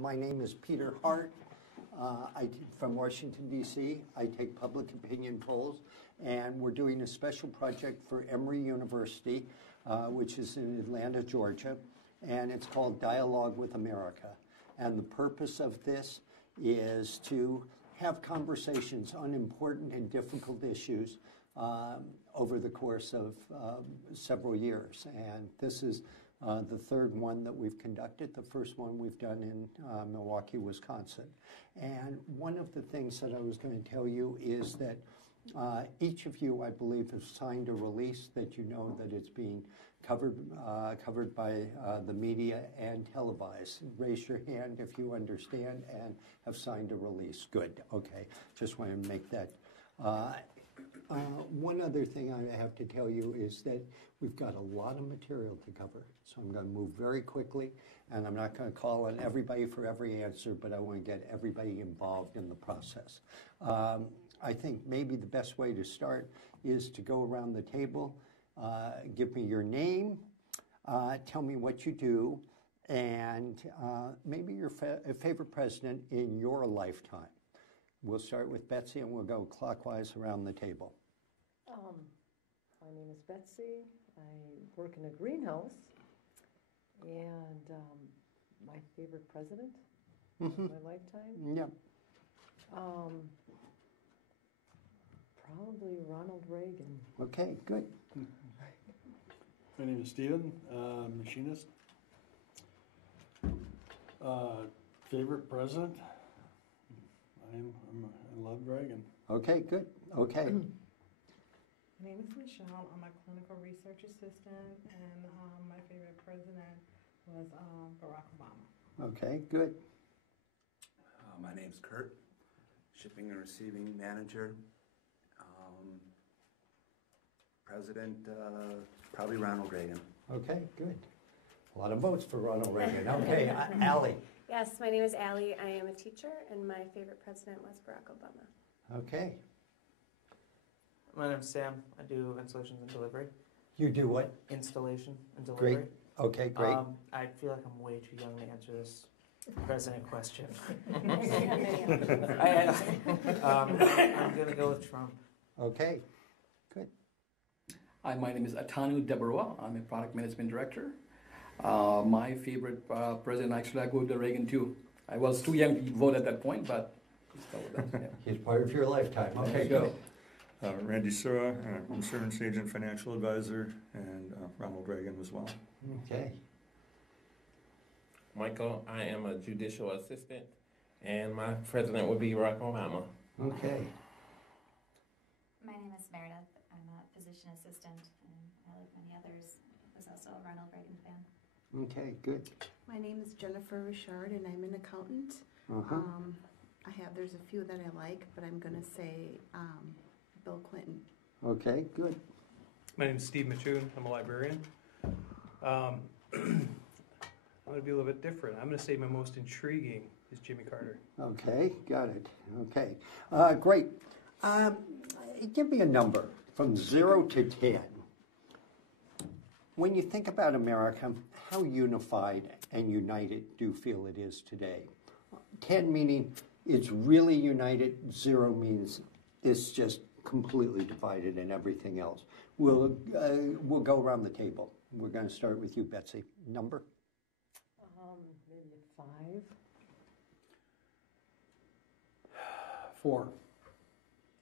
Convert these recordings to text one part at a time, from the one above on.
My name is Peter Hart. From Washington, D.C. I take public opinion polls, and we're doing a special project for Emory University, which is in Atlanta, Georgia, and it's called Dialogue with America. And the purpose of this is to have conversations on important and difficult issues over the course of several years. And this is the third one that we've conducted. The first one we've done in Milwaukee, Wisconsin. And one of the things that I was going to tell you is that each of you, I believe, have signed a release that you know that it's being covered by the media and televised. Raise your hand if you understand and have signed a release. Good. Okay. Just wanted to make that. One other thing I have to tell you is that we've got a lot of material to cover, so I'm going to move very quickly, and I'm not going to call on everybody for every answer, but I want to get everybody involved in the process. I think maybe the best way to start is to go around the table, give me your name, tell me what you do, and maybe your favorite president in your lifetime. We'll start with Betsy, and we'll go clockwise around the table. My name is Betsy. I work in a greenhouse, and my favorite president of my lifetime? Yeah. Probably Ronald Reagan. Okay, good. My name is Steven, machinist. Favorite president? I love Reagan. Okay, good. Okay. My name is Michelle. I'm a clinical research assistant, and my favorite president was Barack Obama. Okay, good. My name's Kurt, shipping and receiving manager. President, probably Ronald Reagan. Okay, good. A lot of votes for Ronald Reagan. Okay, Allie. Yes, my name is Allie. I am a teacher, and my favorite president was Barack Obama. Okay. My name's Sam. I do installations and delivery. You do what? Installation and delivery. Great. Okay, great. I feel like I'm way too young to answer this president question. I'm going to go with Trump. Okay, good. Hi, my name is Atanu Debarua. I'm a product management director. My favorite president, actually, I go to Reagan too. I was too young to vote at that point, but he's still with us. Yeah. He's part of your lifetime. Okay, go. Randy Sura, insurance agent, financial advisor, and Ronald Reagan as well. Okay. Michael, I am a judicial assistant, and my president would be Barack Obama. Okay. My name is Meredith. I'm a physician assistant, and I, like many others, was also a Ronald Reagan fan. Okay, good. My name is Jennifer Richard, and I'm an accountant. There's a few that I like, but I'm going to say Bill Clinton. Okay, good. My name is Steve Mattoon. I'm a librarian. I'm going to be a little bit different. I'm going to say my most intriguing is Jimmy Carter. Okay, got it. Okay, great. Give me a number from 0 to 10. When you think about America, how unified and united do you feel it is today? 10 meaning it's really united, 0 means it's just completely divided and everything else. We'll go around the table. We're going to start with you, Betsy. Number? Maybe a 5. 4.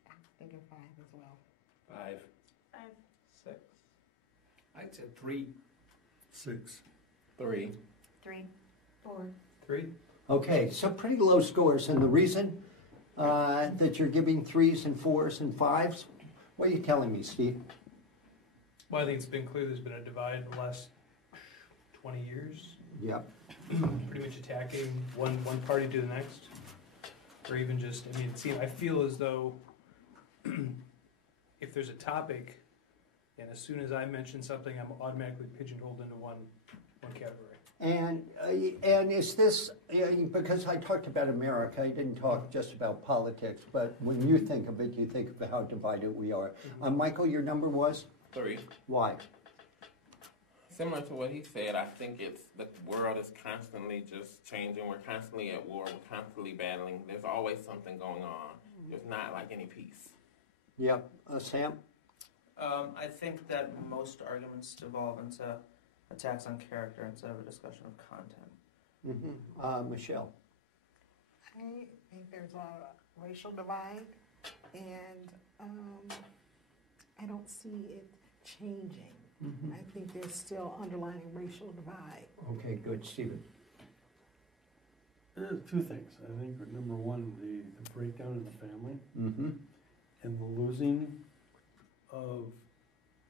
I think a 5 as well. 5. 5. 6. I'd say 3. 6. 3. 3. 4. 3. Okay, so pretty low scores. And the reason that you're giving 3s and 4s and 5s, what are you telling me, Steve? Well, I think it's been clear there's been a divide in the last 20 years. Yep. Pretty much attacking one party to the next. Or even just, I feel as though if there's a topic, and as soon as I mention something, I'm automatically pigeonholed into one category. And is this, because I talked about America, I didn't talk just about politics, but when you think of it, you think of how divided we are. Michael, your number was? 3. Why? Similar to what he said, I think it's the world is constantly just changing. We're constantly at war. We're constantly battling. There's always something going on. There's not like any peace. Yep. Sam? I think that most arguments devolve into attacks on character instead of a discussion of content. Michelle? I think there's a racial divide, and I don't see it changing. I think there's still underlying racial divide. Okay, good. Stephen? There's two things. I think number one, the breakdown in the family and the losing of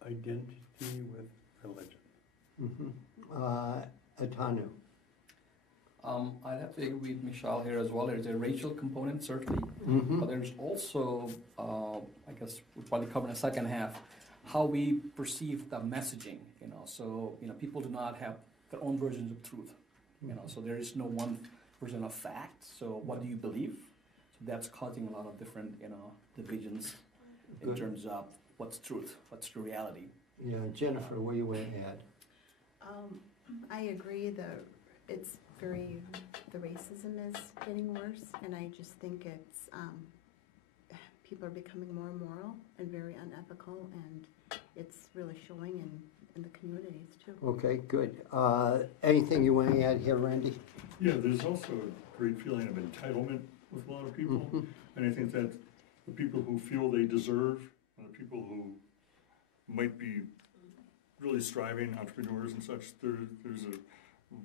identity with religion. Atanu? I'd have to agree with Michelle here as well. There's a racial component, certainly, but there's also, I guess we'll probably cover in the second half, how we perceive the messaging, So, people do not have their own versions of truth, So there is no one version of fact. So what do you believe? So that's causing a lot of different, divisions in terms of what's truth, what's the reality. Yeah, Jennifer, what do you want to add? I agree. The racism is getting worse, and I just think it's people are becoming more immoral and very unethical, and it's really showing in the communities too. Okay, good. Anything you want to add here, Randy? Yeah, there's also a great feeling of entitlement with a lot of people. And I think that the people who feel they deserve, and the people who might be really striving entrepreneurs and such, there's a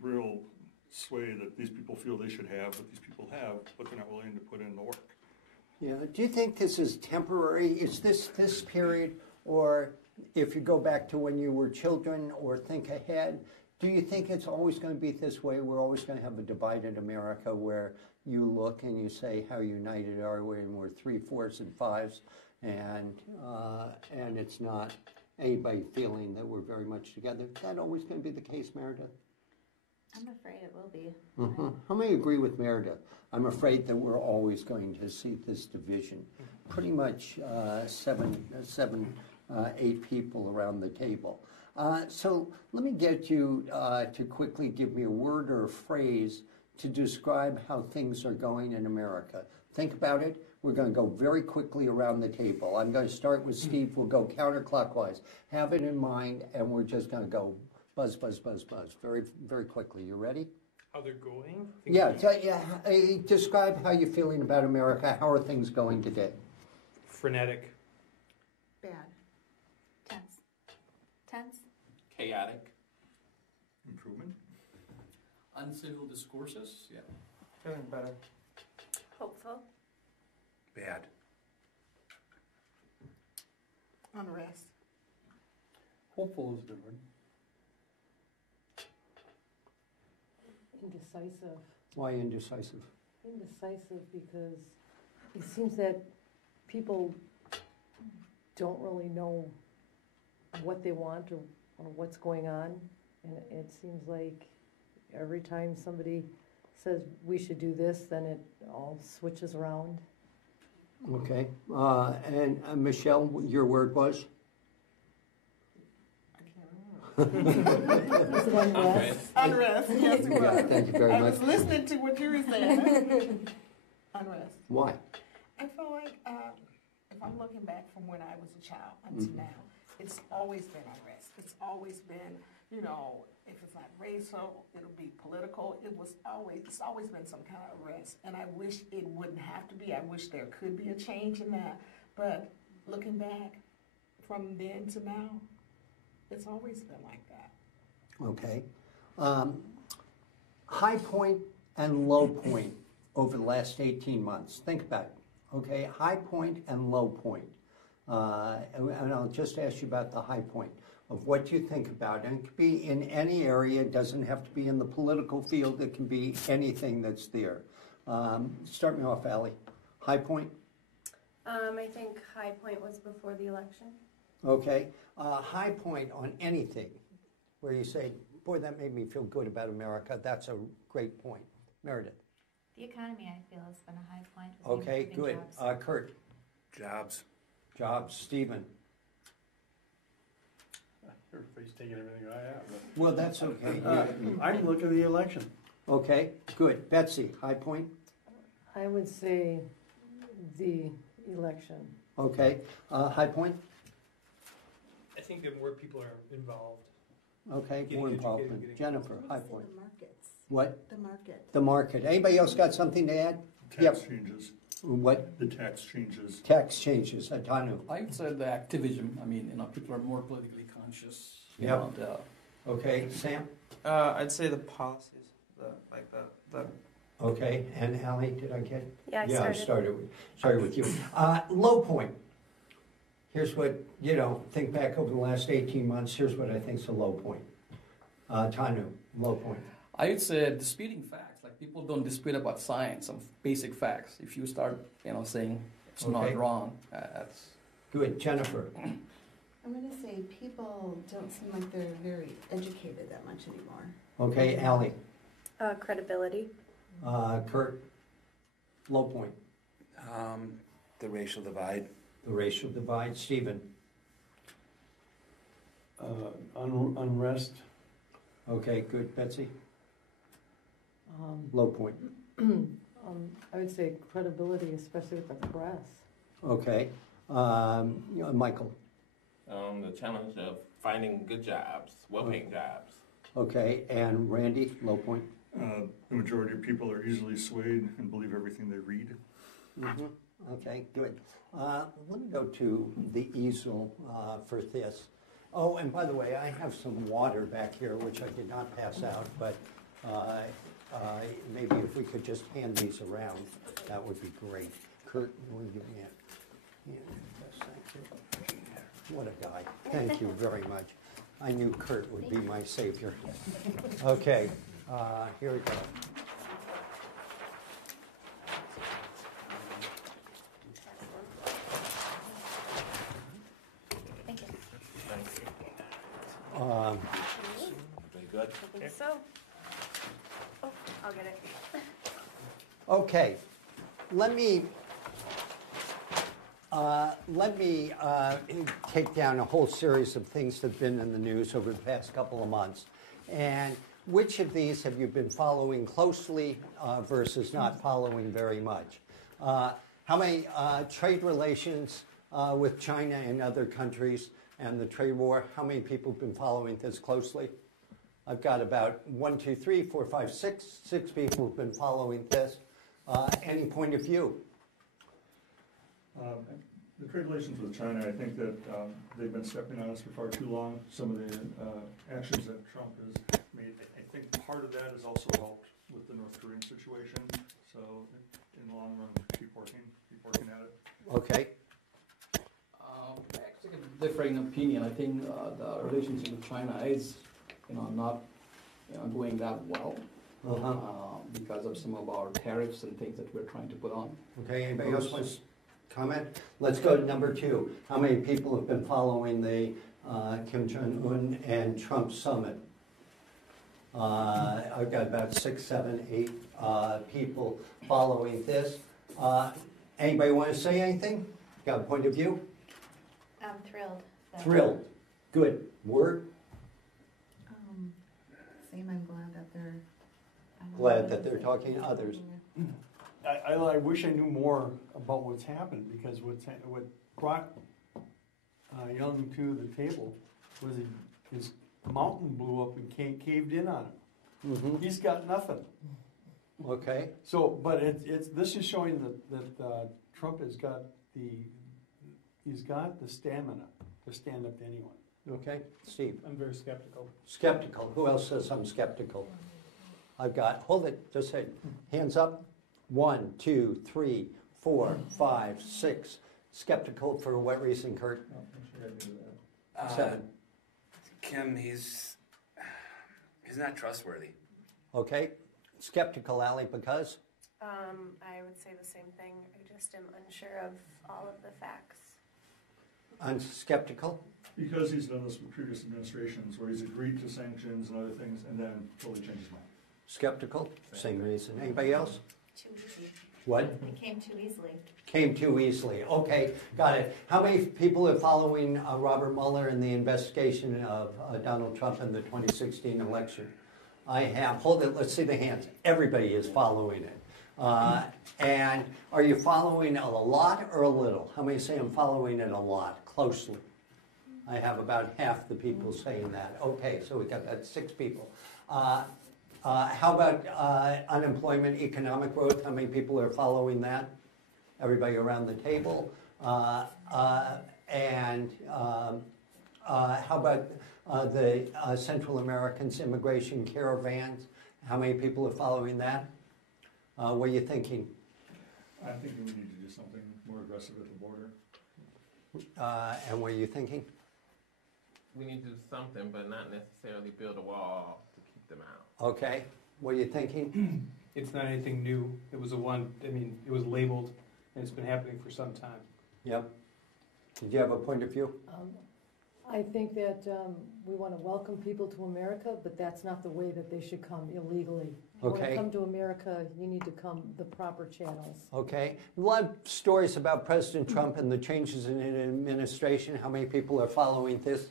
real sway that these people feel they should have, what these people have, but they're not willing to put in the work. Yeah. Do you think this is temporary? Is this period, or if you go back to when you were children or think ahead, do you think it's always going to be this way? We're always going to have a divided America where you look and you say, how united are we, and we're 3, 4s, and 5s, and it's not anybody feeling that we're very much together. Is that always going to be the case, Meredith? I'm afraid it will be. How many agree with Meredith? I'm afraid that we're always going to see this division. Pretty much 8 people around the table. So let me get you to quickly give me a word or a phrase to describe how things are going in America. Think about it. We're going to go very quickly around the table. I'm going to start with Steve. We'll go counterclockwise. Have it in mind, and we're just going to go buzz, buzz, buzz, buzz, very, very quickly. You ready? How they're going? Yeah. Describe how you're feeling about America. How are things going today? Frenetic. Bad. Tense. Chaotic. Improvement. Uncivil discourses, yeah. Feeling better. Hopeful. Bad. Unrest. Hopeful is a good word. Indecisive. Why indecisive? Indecisive because it seems that people don't really know what they want or what's going on. And it seems like every time somebody says we should do this, then it all switches around. Okay. And Michelle, your word was? Unrest, yes, it was. Yeah, thank you very much. I was listening to what you were saying. Unrest. Why? I feel like if I'm looking back from when I was a child until now, it's always been unrest. It's always been, if it's not racial, it'll be political. It's always been some kind of unrest. And I wish it wouldn't have to be. I wish there could be a change in that. But looking back from then to now, it's always been like that. Okay. High point and low point over the last 18 months. Think about it. Okay, high point and low point. And I'll just ask you about the high point of what you think about it. And it could be in any area. It doesn't have to be in the political field. It can be anything that's there. Start me off, Allie. High point? I think high point was before the election. Okay. High point on anything where you say, boy, that made me feel good about America. That's a great point. Meredith? The economy, I feel, has been a high point. Okay, good. Kurt? Jobs. Jobs. Stephen? Everybody's taking everything I have. But Well, that's okay. I'm looking at the election. Okay, good. Betsy, high point? I would say the election. Okay. High point? I think that more people are involved. Okay, Getting more educated, involvement. getting- Jennifer, high I would say point. the markets. What? The market. The market. Anybody else got something to add? Tax changes. What? The tax changes. Tax changes. Atanu. I would say the activism. I mean, people are more politically conscious. You Yep. know, Okay, Sam? I'd say the policies, the Okay, and Allie, did I get? Yeah, I I started. started with you. Low point. Here's what, think back over the last 18 months, here's what I think is a low point. Tanu, low point. I would say disputing facts. Like people don't dispute about science, some basic facts. If you start, saying it's Okay. not wrong, that's Good. Jennifer? I'm going to say people don't seem like they're very educated that much anymore. Okay, Allie? Credibility. Kurt? Low point. The racial divide. The racial divide. Stephen? Unrest. Okay, good. Betsy? Um, Low point. I would say credibility, especially with the press. Okay. Michael? The challenge of finding good jobs, well-paying jobs. Okay, and Randy? Low point. The majority of people are easily swayed and believe everything they read. Mm-hmm. Okay, good. Let me go to the easel for this. Oh, and by the way, I have some water back here, which I did not pass out, but maybe if we could just hand these around, that would be great. Kurt, will you give me a hand? Yes, thank you. What a guy. Thank you very much. I knew Kurt would be my savior. Okay, here we go. Thank you. Very good. I think so. Oh, I'll get it. Okay, let me take down a whole series of things that have been in the news over the past couple of months. And which of these have you been following closely versus not following very much? How many trade relations with China and other countries and the trade war? How many people have been following this closely? I've got about 1, 2, 3, 4, 5, 6 people have been following this. Any point of view? The trade relations with China, I think that they've been stepping on us for far too long. Some of the actions that Trump has made, I think part of that has also helped with the North Korean situation. So in the long run, keep working at it. Okay. Actually, a differing opinion. I think the relationship with China is, not going that well because of some of our tariffs and things that we're trying to put on. Okay, anybody else want to comment? Let's go to number 2. How many people have been following the Kim Jong-un and Trump summit? I've got about 6, 7, 8 people following this. Anybody want to say anything? Got a point of view? I'm thrilled. Thrilled. Good. Word? Same, I'm glad that they're... Glad that they're talking to others. I wish I knew more about what's happened, because what brought Young to the table was his mountain blew up and caved in on him. Mm-hmm. He's got nothing. Okay. So, but this is showing that Trump has got the stamina to stand up to anyone. Okay. Steve? I'm very skeptical. Skeptical. Who else says I'm skeptical? I've got, hold it, just say, hands up. 1, 2, 3, 4, 5, 6. Skeptical for what reason, Kurt? 7. Kim, he's not trustworthy. Okay. Skeptical, Allie, because? I would say the same thing. I just am unsure of all of the facts. I'm skeptical. Because he's done this with previous administrations where he's agreed to sanctions and other things and then totally changed his mind. Skeptical, same reason. Anybody else? Too easy. What? It came too easily. Came too easily. Okay, got it. How many people are following Robert Mueller in the investigation of Donald Trump in the 2016 election? I have. Hold it. Let's see the hands. Everybody is following it. And are you following it a lot or a little? How many say I'm following it a lot, closely? I have about half the people saying that. Okay, so we got that 6 people. How about unemployment, economic growth? How many people are following that? Everybody around the table. And how about the Central Americans immigration caravans? How many people are following that? What are you thinking? I think we need to do something more aggressive at the border. And what are you thinking? We need to do something, but not necessarily build a wall to keep them out. Okay. What are you thinking? It's not anything new. It was it was labeled, and it's been happening for some time. Yep. Did you have a point of view? I think that we want to welcome people to America, but that's not the way that they should come illegally. If you want to Okay. come to America, you need to come the proper channels. Okay. A lot of stories about President Trump and the changes in the administration. How many people are following this?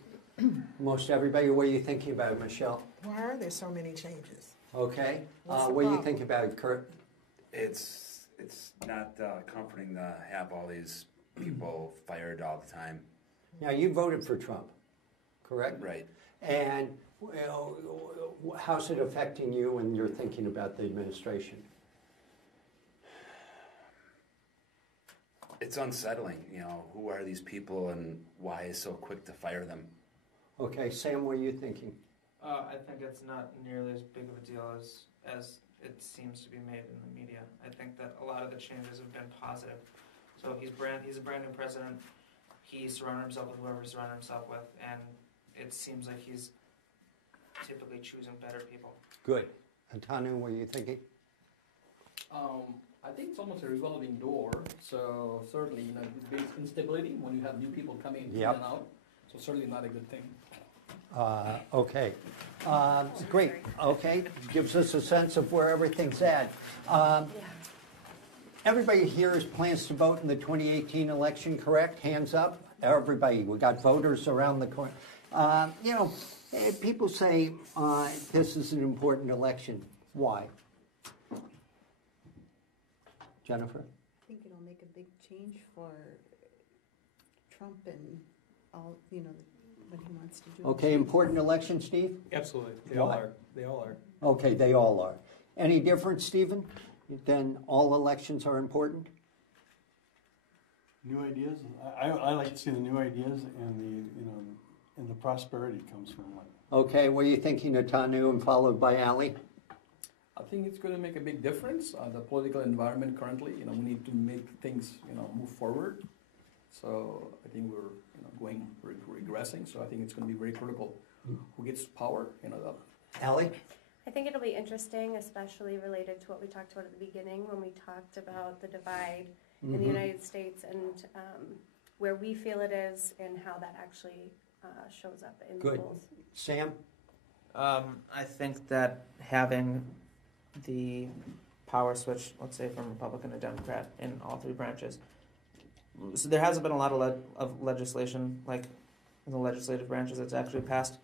Most everybody. What are you thinking about it, Michelle? Why are there so many changes? Okay. What's the What do you problem? think about it, Kurt? It's not comforting to have all these people fired all the time. Now, you voted for Trump, correct? Right. And how's it affecting you when you're thinking about the administration? It's unsettling, who are these people and why is so quick to fire them? Okay, Sam, what are you thinking? I think it's not nearly as big of a deal as it seems to be made in the media. I think that a lot of the changes have been positive. So he's a brand new president. He surrounded himself with whoever he surrounded himself with, and it seems like he's typically choosing better people. Good. Antanu, what are you thinking? I think it's almost a revolving door. So certainly, it builds instability when you have new people coming in and out. So certainly not a good thing. Okay. Great. Okay. Gives us a sense of where everything's at. Everybody here has plans to vote in the 2018 election, correct? Hands up. Everybody. We got voters around the corner. People say this is an important election. Why? Jennifer? I think it'll make a big change for Trump and all, what he wants to do. Okay, important election, Steve? Absolutely. They all are. They all are. Okay, they all are. Any different, Stephen? Then all elections are important? New ideas. I like to see the new ideas and the prosperity comes from it. Okay, what are you thinking of Tanu and followed by Ali? I think it's going to make a big difference. The political environment currently, we need to make things, move forward. So I think we're regressing. So I think it's going to be very critical. Who gets power? Ali? I think it'll be interesting, especially related to what we talked about at the beginning when we talked about the divide in the United States and where we feel it is and how that actually shows up in Good. polls. Sam? I think that having the power switch, let's say from Republican to Democrat in all 3 branches, so there hasn't been a lot of legislation like in the legislative branches that's actually passed.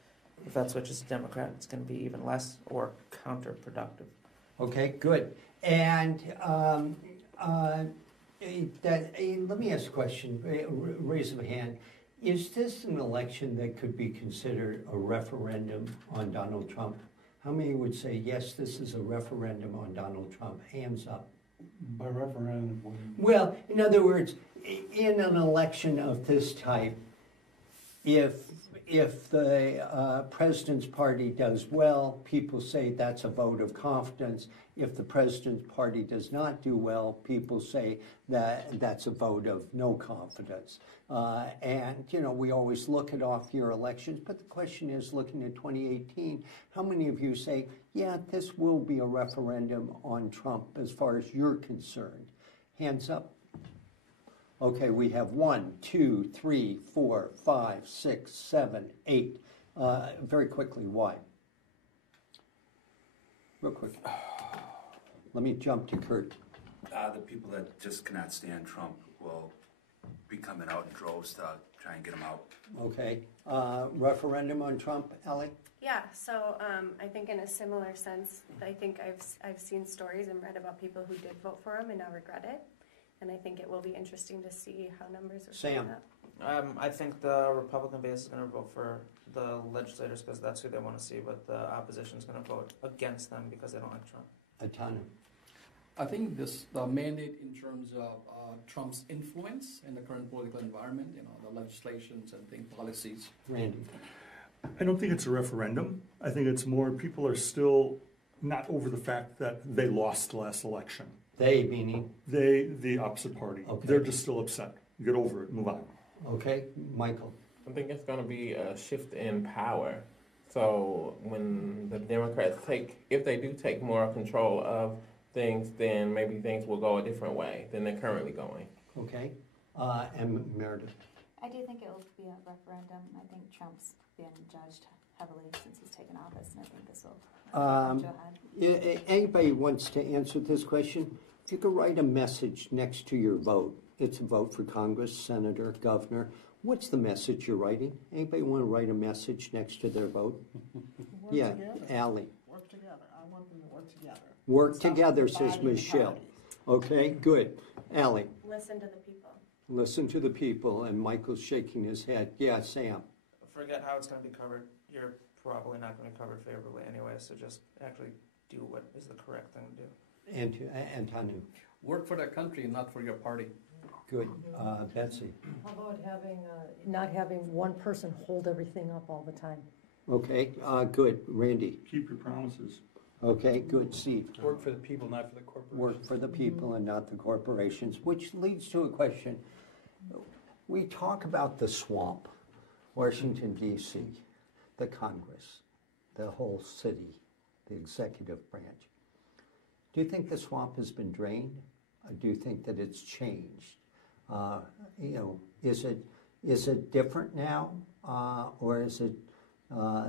If that switches to Democrat, it's going to be even less or counterproductive. Okay, good. And let me ask a question, raise of a hand. Is this an election that could be considered a referendum on Donald Trump? How many would say, yes, this is a referendum on Donald Trump? Hands up. By referendum, Well, in other words, in an election of this type, if the president's party does well, people say that's a vote of confidence. If the president's party does not do well, people say that that's a vote of no confidence. And we always look at off-year elections, but the question is, looking at 2018, how many of you say, yeah, this will be a referendum on Trump as far as you're concerned? Hands up. Okay, we have 1, 2, 3, 4, 5, 6, 7, 8. Very quickly, why? Real quick. Let me jump to Kurt. The people that just cannot stand Trump will be coming out in droves to try and get him out. Okay. Referendum on Trump, Ellie? Yeah, so I think in a similar sense, I think I've seen stories and read about people who did vote for him and now regret it. And I think it will be interesting to see how numbers are Sam. shaping up. I think the Republican base is going to vote for the legislators because that's who they want to see, but the opposition is going to vote against them because they don't like Trump. Atanu. I think the mandate in terms of Trump's influence in the current political environment, the legislations and policies. Randy. I don't think it's a referendum. I think it's more people are still not over the fact that they lost the last election. They meaning? The opposite party. Okay. They're just still upset. Get over it, move on. Okay, Michael. I think it's going to be a shift in power. So when the Democrats if they do take more control of things, then maybe things will go a different way than they're currently going. Okay. And Meredith. I do think it will be a referendum. I think Trump's been judged heavily since he's taken office, and I think this will go ahead. Anybody wants to answer this question? If you could write a message next to your vote, it's a vote for Congress, Senator, Governor. What's the message you're writing? Anybody want to write a message next to their vote? Yeah, Allie. Work together. I want them to work together. Work together, says Michelle. Okay, good. Allie. Listen to the people. Listen to the people, and Michael's shaking his head. Yeah, Sam. Forget how it's going to be covered. You're probably not going to be covered favorably anyway, so just actually do what is the correct thing to do. And Tanu. Work for the country, not for your party. Good. Betsy. How about not having one person hold everything up all the time? Okay, good. Randy. Keep your promises. Okay, good. Steve. Work for the people, not for the corporations. Work for the people and not the corporations, which leads to a question. We talk about the swamp, Washington, D.C., the Congress, the whole city, the executive branch. Do you think the swamp has been drained? Or do you think that it's changed? Is it different now, or is it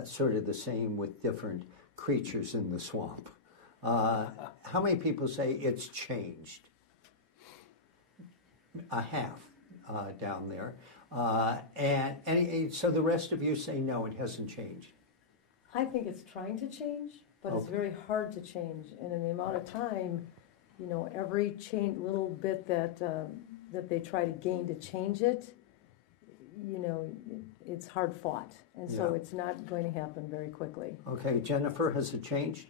sort of the same with different creatures in the swamp? How many people say it's changed? A half down there, and so the rest of you say no, it hasn't changed. I think it's trying to change, but it's very hard to change, and in the amount of time, every little bit that they try to gain to change it, it's hard fought, and so it's not going to happen very quickly. Okay, Jennifer, has it changed?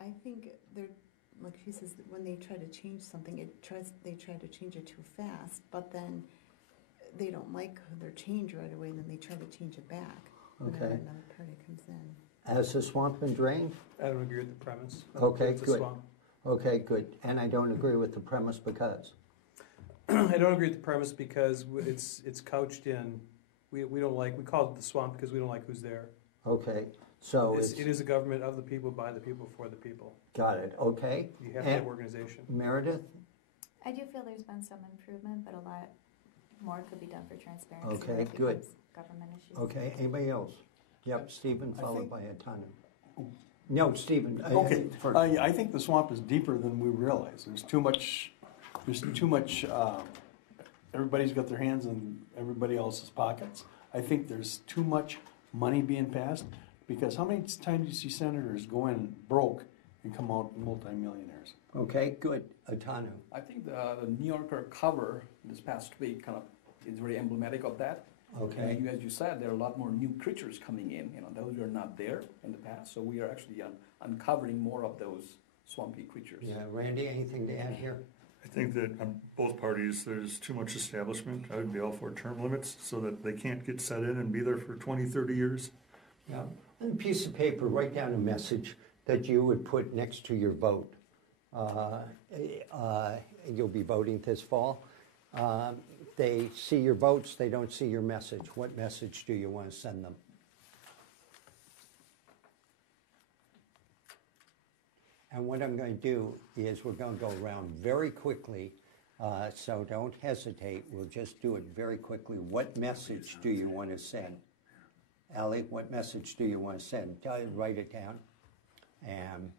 I think they're, like she says, when they try to change something, they try to change it too fast, but then they don't like their change right away, and then they try to change it back. Okay. And then another party comes in. Has the swamp been drained? I don't agree with the premise. Okay, It's a good. swamp. Okay, good. And I don't agree with the premise because? I don't agree with the premise because it's couched in, we call it the swamp because we don't like who's there. Okay, so it is a government of the people, by the people, for the people. Got it, okay. You have to have organization. Meredith? I do feel there's been some improvement, but a lot more could be done for transparency. Okay, when it good. becomes government issues. Okay, anybody else? Yep, Stephen, followed by Atanu. No, Stephen. Okay, first. I think the swamp is deeper than we realize. There's too much, everybody's got their hands in everybody else's pockets. I think there's too much money being passed, because how many times do you see senators go in broke and come out multimillionaires? Okay, good. Atanu. I think the New Yorker cover this past week kind of is very emblematic of that. Okay. And as you said, there are a lot more new creatures coming in. Those were not there in the past. So we are actually uncovering more of those swampy creatures. Yeah, Randy, anything to add here? I think that on both parties, there's too much establishment. I would be all for term limits so that they can't get set in and be there for 20, 30 years. Yeah. On a piece of paper, write down a message that you would put next to your vote. You'll be voting this fall. They see your votes, they don't see your message. What message do you want to send them? And what I'm going to do is we're going to go around very quickly, so don't hesitate. We'll just do it very quickly. What message do you want to send? Allie, what message do you want to send? Write it down. And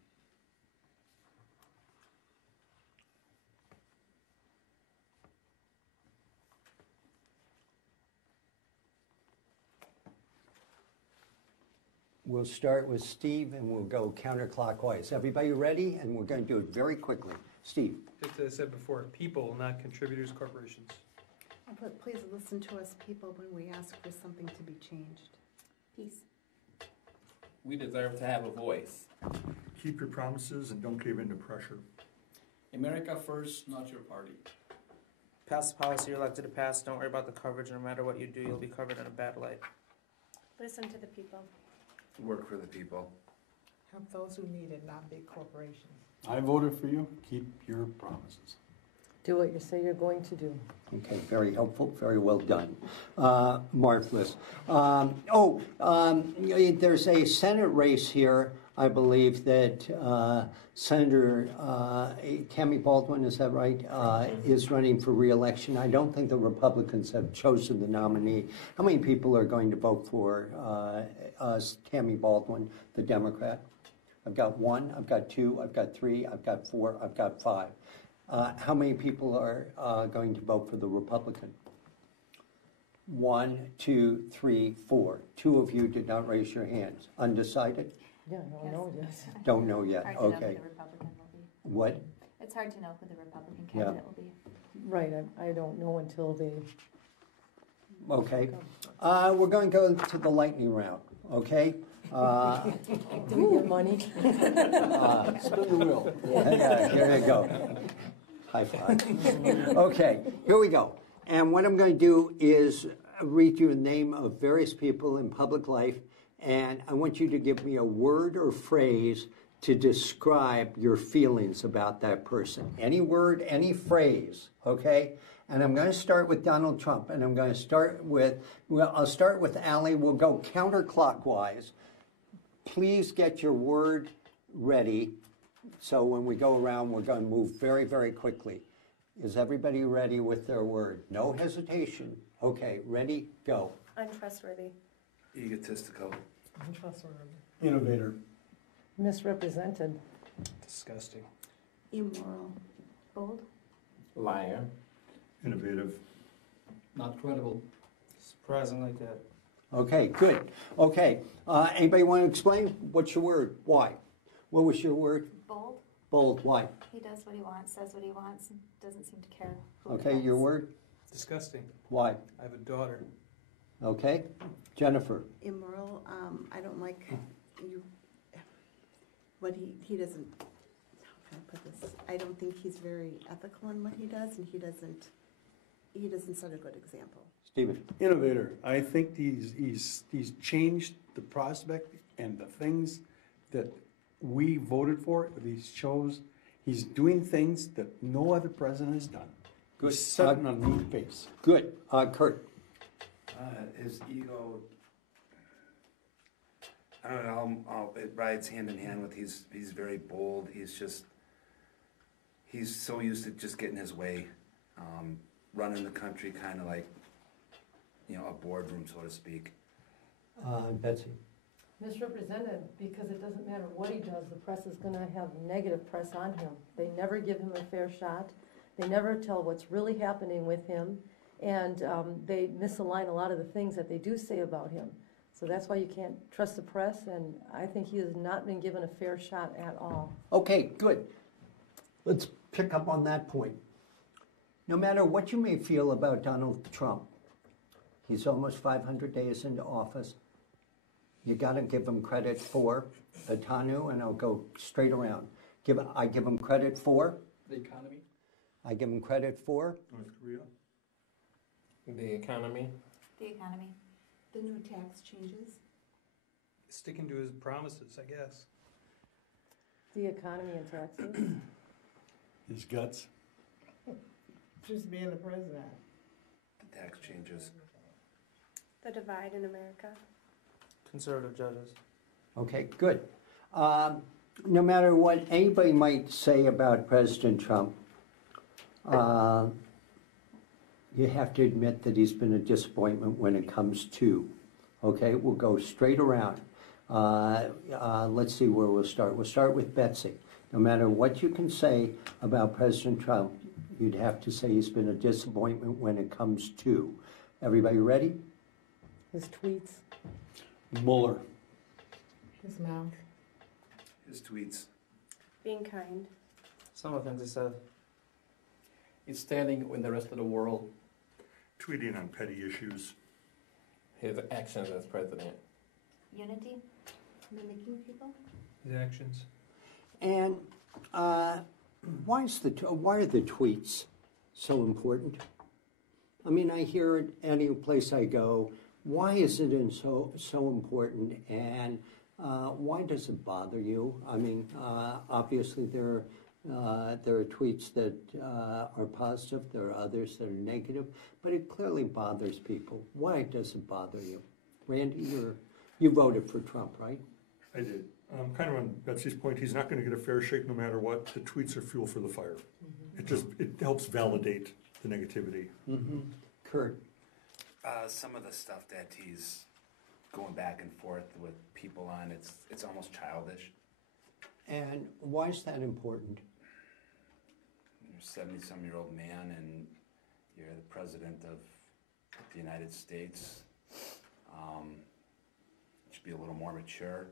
We'll start with Steve and we'll go counterclockwise. Everybody ready? And we're going to do it very quickly. Steve. Just as I said before, people, not contributors, corporations. But please listen to us people when we ask for something to be changed. Peace. We deserve to have a voice. Keep your promises and don't cave into pressure. America first, not your party. Pass the policy you're elected to pass. Don't worry about the coverage. No matter what you do, you'll be covered in a bad light. Listen to the people. Work for the people. Help those who need it, not big corporations. I voted for you. Keep your promises. Do what you say you're going to do. Okay, very helpful, very well done. Marvelous. There's a Senate race here, I believe, that Senator Tammy Baldwin, is that right, is running for re-election. I don't think the Republicans have chosen the nominee. How many people are going to vote for Tammy Baldwin, the Democrat? I've got 1, I've got 2, I've got 3, I've got 4, I've got 5. How many people are going to vote for the Republican? 1, 2, 3, 4. 2 of you did not raise your hands. Undecided? Yeah, I don't know yet. Don't know yet. Hard to know Okay. who the Republican will be. What? It's hard to know who the Republican Yeah. candidate will be. Right, I don't know until they. Okay. We're going to go to the lightning round. Okay. Do we get money? Spin the wheel. Yeah, here you go. High five. Okay, here we go. And what I'm going to do is read you the name of various people in public life, and I want you to give me a word or phrase to describe your feelings about that person. Any word, any phrase, okay? And I'm going to start with Donald Trump, and I'm going to start with, I'll start with Allie. We'll go counterclockwise. Please get your word ready. So when we go around, we're going to move very, very quickly. Is everybody ready with their word? No hesitation. Okay, ready, go. Untrustworthy. Egotistical. Untrustworthy. Innovator. Misrepresented. Disgusting. Immoral. Bold. Liar. Innovative. Not credible. Surprisingly good. Okay, good. Okay, anybody want to explain? What's your word? Why? What was your word? Bold. Bold, why? He does what he wants, says what he wants, and doesn't seem to care who Okay, offends. your word? Disgusting. Why? I have a daughter. Okay, Jennifer. Immoral. I don't like you. What he doesn't. How can I put this? I don't think he's very ethical in what he does, and he doesn't set a good example. Stephen. Innovator. I think he's changed the prospect and the things that we voted for. He's doing things that no other president has done. Good. He's setting a new pace. Good. Kurt. His ego, I don't know, it rides hand in hand with he's very bold. He's so used to just getting his way, running the country kind of like, a boardroom, so to speak. Betsy. Misrepresented, because it doesn't matter what he does, the press is going to have negative press on him. They never give him a fair shot. They never tell what's really happening with him, and they misalign a lot of the things that they do say about him. So that's why you can't trust the press, and I think he has not been given a fair shot at all. Okay, good. Let's pick up on that point. No matter what you may feel about Donald Trump, he's almost 500 days into office. You got to give him credit for Atanu, and I'll go straight around. I give him credit for The economy. I give him credit for North Korea. The economy. The economy. The new tax changes. Sticking to his promises, I guess. The economy and taxes. His guts. Just being the president. The tax changes. The divide in America. Conservative judges. Okay, good. No matter what anybody might say about President Trump, you have to admit that he's been a disappointment when it comes to. Okay, we'll go straight around. Let's see where we'll start. We'll start with Betsy. No matter what you can say about President Trump, you'd have to say he's been a disappointment when it comes to. Everybody ready? His tweets. Mueller. His mouth. His tweets. Being kind. Some of the things he said. He's standing in the rest of the world. Tweeting on petty issues. His actions as president. Unity, mimicking people. His actions. And why are the tweets so important? I mean, I hear it any place I go. Why is it so important? And why does it bother you? I mean, obviously there are tweets that are positive. There are others that are negative. But it clearly bothers people. Why does it bother you? Randy, you voted for Trump, right? I did. Kind of on Betsy's point, he's not going to get a fair shake no matter what. The tweets are fuel for the fire. It helps validate the negativity. Kurt? Some of the stuff that he's going back and forth with people on, it's almost childish. And why is that important? You're a 70-some-year-old man and you're the president of the United States. You should be a little more mature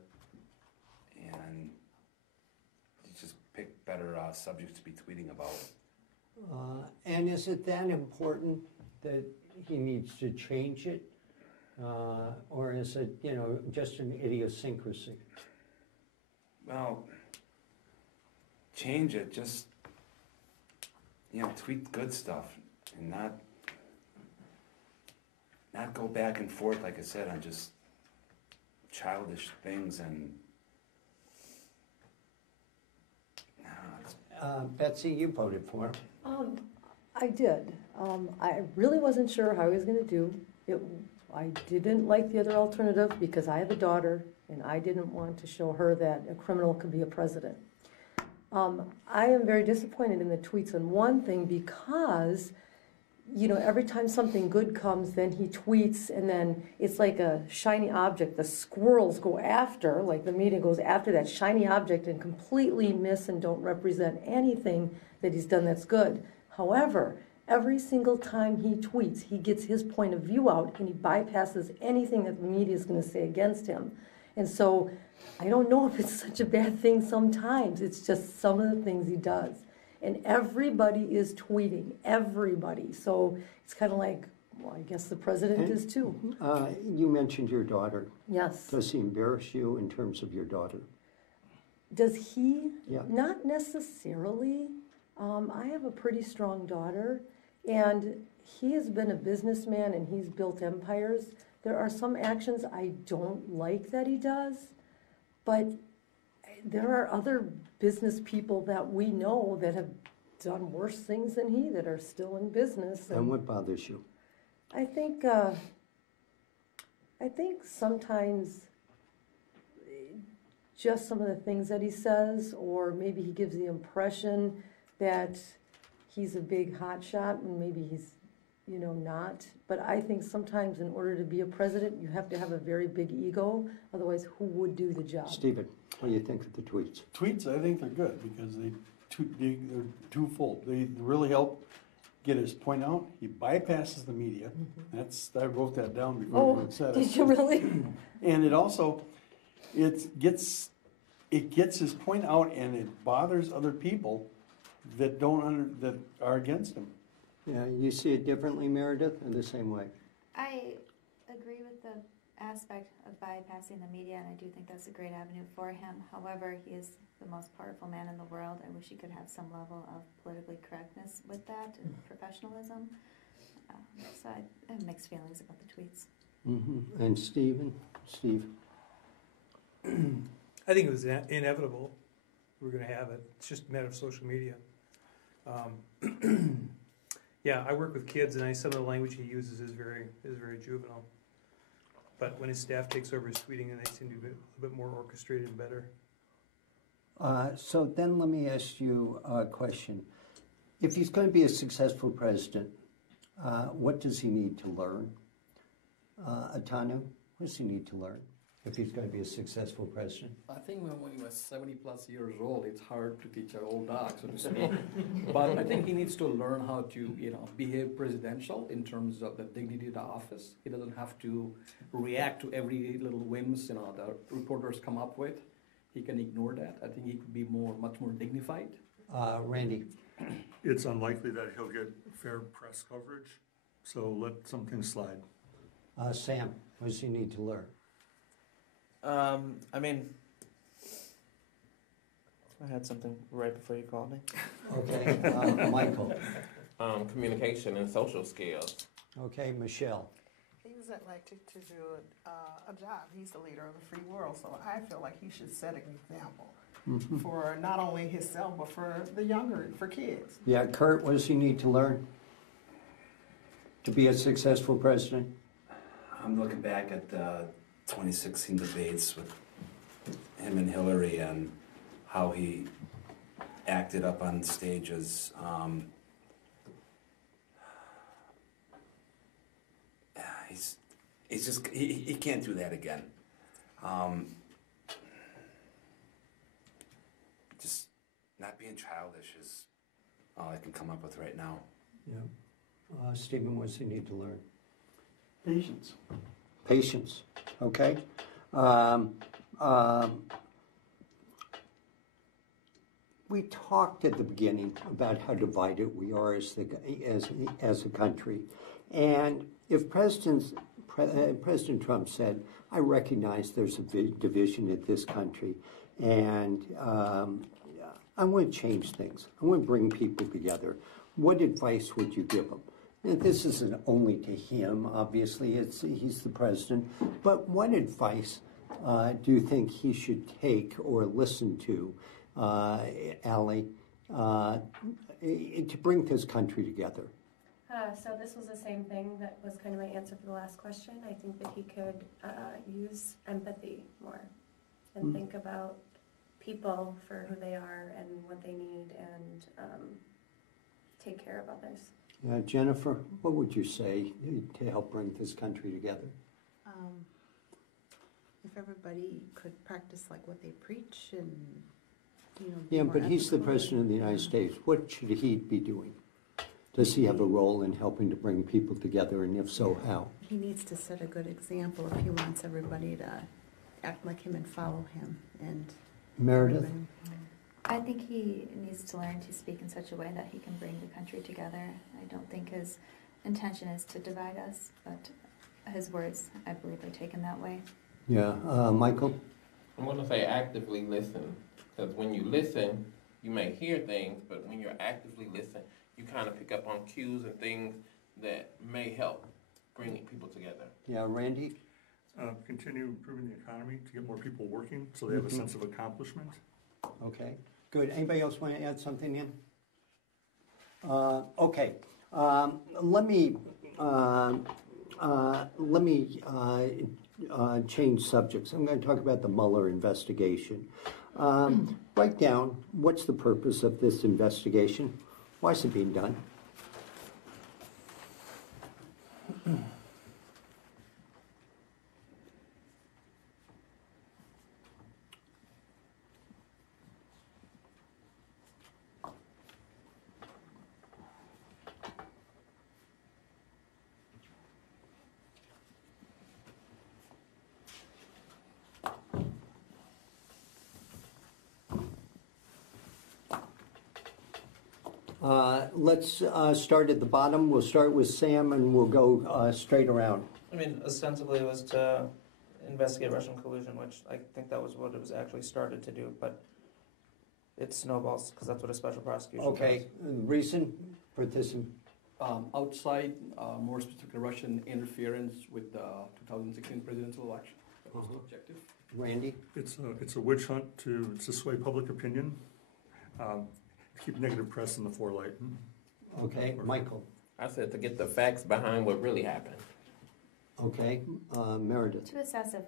and you just pick better subjects to be tweeting about. And is it that important that he needs to change it? Or is it, just an idiosyncrasy? Well, change it. Just, tweet good stuff and not go back and forth, like I said, on just childish things and Betsy, you voted for him. I did. I really wasn't sure how he was going to do. I didn't like the other alternative because I have a daughter and I didn't want to show her that a criminal could be a president. I am very disappointed in the tweets on one thing because, every time something good comes, then he tweets and then it's like a shiny object. The squirrels go after, like the media goes after that shiny object and completely miss and don't represent anything that he's done that's good. However, every single time he tweets, he gets his point of view out and he bypasses anything that the media is going to say against him. And so I don't know if it's such a bad thing sometimes. It's just some of the things he does. And everybody is tweeting, everybody. So it's kind of like, well, I guess the president is too. You mentioned your daughter. Yes. Does he embarrass you in terms of your daughter? Does he? Yeah. Not necessarily. I have a pretty strong daughter, and he has been a businessman and he's built empires. There are some actions I don't like that he does, but there are other business people that we know that have done worse things than he that are still in business. And what bothers you? I think sometimes just some of the things that he says, or maybe he gives the impression that he's a big hotshot and maybe he's, not. But I think sometimes in order to be a president, you have to have a very big ego. Otherwise, who would do the job? Stephen, what do you think of the tweets? Tweets, I think they're good because they're twofold. They really help get his point out. He bypasses the media. I wrote that down before you said it. Did you really? And it also, it gets his point out, and it bothers other people that that are against him. Yeah, you see it differently, Meredith, or the same way? I agree with the aspect of bypassing the media, and I do think that's a great avenue for him. However, he is the most powerful man in the world. I wish he could have some level of politically correctness with that and professionalism. So I have mixed feelings about the tweets. And Steve? I think it was inevitable. We're going to have it. It's just a matter of social media. Yeah, I work with kids, and some of the language he uses is very juvenile. But when his staff takes over his tweeting, then they seem to be a bit more orchestrated and better. So then let me ask you a question. If he's going to be a successful president, what does he need to learn? Atanu, what does he need to learn? if he's going to be a successful president? I think when he was 70+ years old, it's hard to teach an old dog, so to speak. But I think he needs to learn how to, behave presidential in terms of the dignity of the office. He doesn't have to react to every little whims, the reporters come up with. He can ignore that. I think he could be much more dignified. Randy? It's unlikely that he'll get fair press coverage, so let some things slide. Sam, what does he need to learn? I mean, I had something right before you called me. Okay, Michael. Communication and social skills. Okay, Michelle. He's elected to do a job. He's the leader of the free world, so I feel like he should set an example for not only himself, but for for kids. Yeah, Kurt, what does he need to learn to be a successful president? I'm looking back at the 2016 debates with him and Hillary and how he acted up on stages. He can't do that again. Just not being childish is all I can come up with right now. Yeah. Stephen, what does he need to learn? Patience. Patience. Okay. We talked at the beginning about how divided we are as a country, and if President Trump said, "I recognize there's a division in this country, and I want to change things. I want to bring people together," what advice would you give him? And this isn't only to him, obviously, he's the president, but what advice do you think he should take or listen to, Allie, to bring this country together? So this was the same thing that was kind of my answer for the last question. I think that he could use empathy more and think about people for who they are and what they need and take care of others. Jennifer, what would you say to help bring this country together? If everybody could practice like what they preach and, Yeah, but he's the president of the United States. What should he be doing? Does he have a role in helping to bring people together, and if so, how? He needs to set a good example if he wants everybody to act like him and follow him. And Meredith? I think he needs to learn to speak in such a way that he can bring the country together. I don't think his intention is to divide us, but his words, I believe, are taken that way. Yeah, Michael? I'm going to say actively listen, because when you listen, you may hear things, but when you're actively listening, you kind of pick up on cues and things that may help bring people together. Yeah, Randy? Continue improving the economy to get more people working so they have a sense of accomplishment. Okay, good. Anybody else want to add something in? Okay, let me change subjects. I'm going to talk about the Mueller investigation. Write down, what's the purpose of this investigation? Why is it being done? Let's start at the bottom. We'll start with Sam and we'll go straight around. I mean, ostensibly it was to investigate Russian collusion, which I think that was what it was actually started to do, but it snowballs because that's what a special prosecution Okay, does. reason for this? Outside, more specifically Russian interference with the 2016 presidential election. That was the objective. Randy? It's a witch hunt to sway public opinion, to keep negative press in the forelight. Okay, Michael? I said to get the facts behind what really happened. Okay, Meredith? To assess if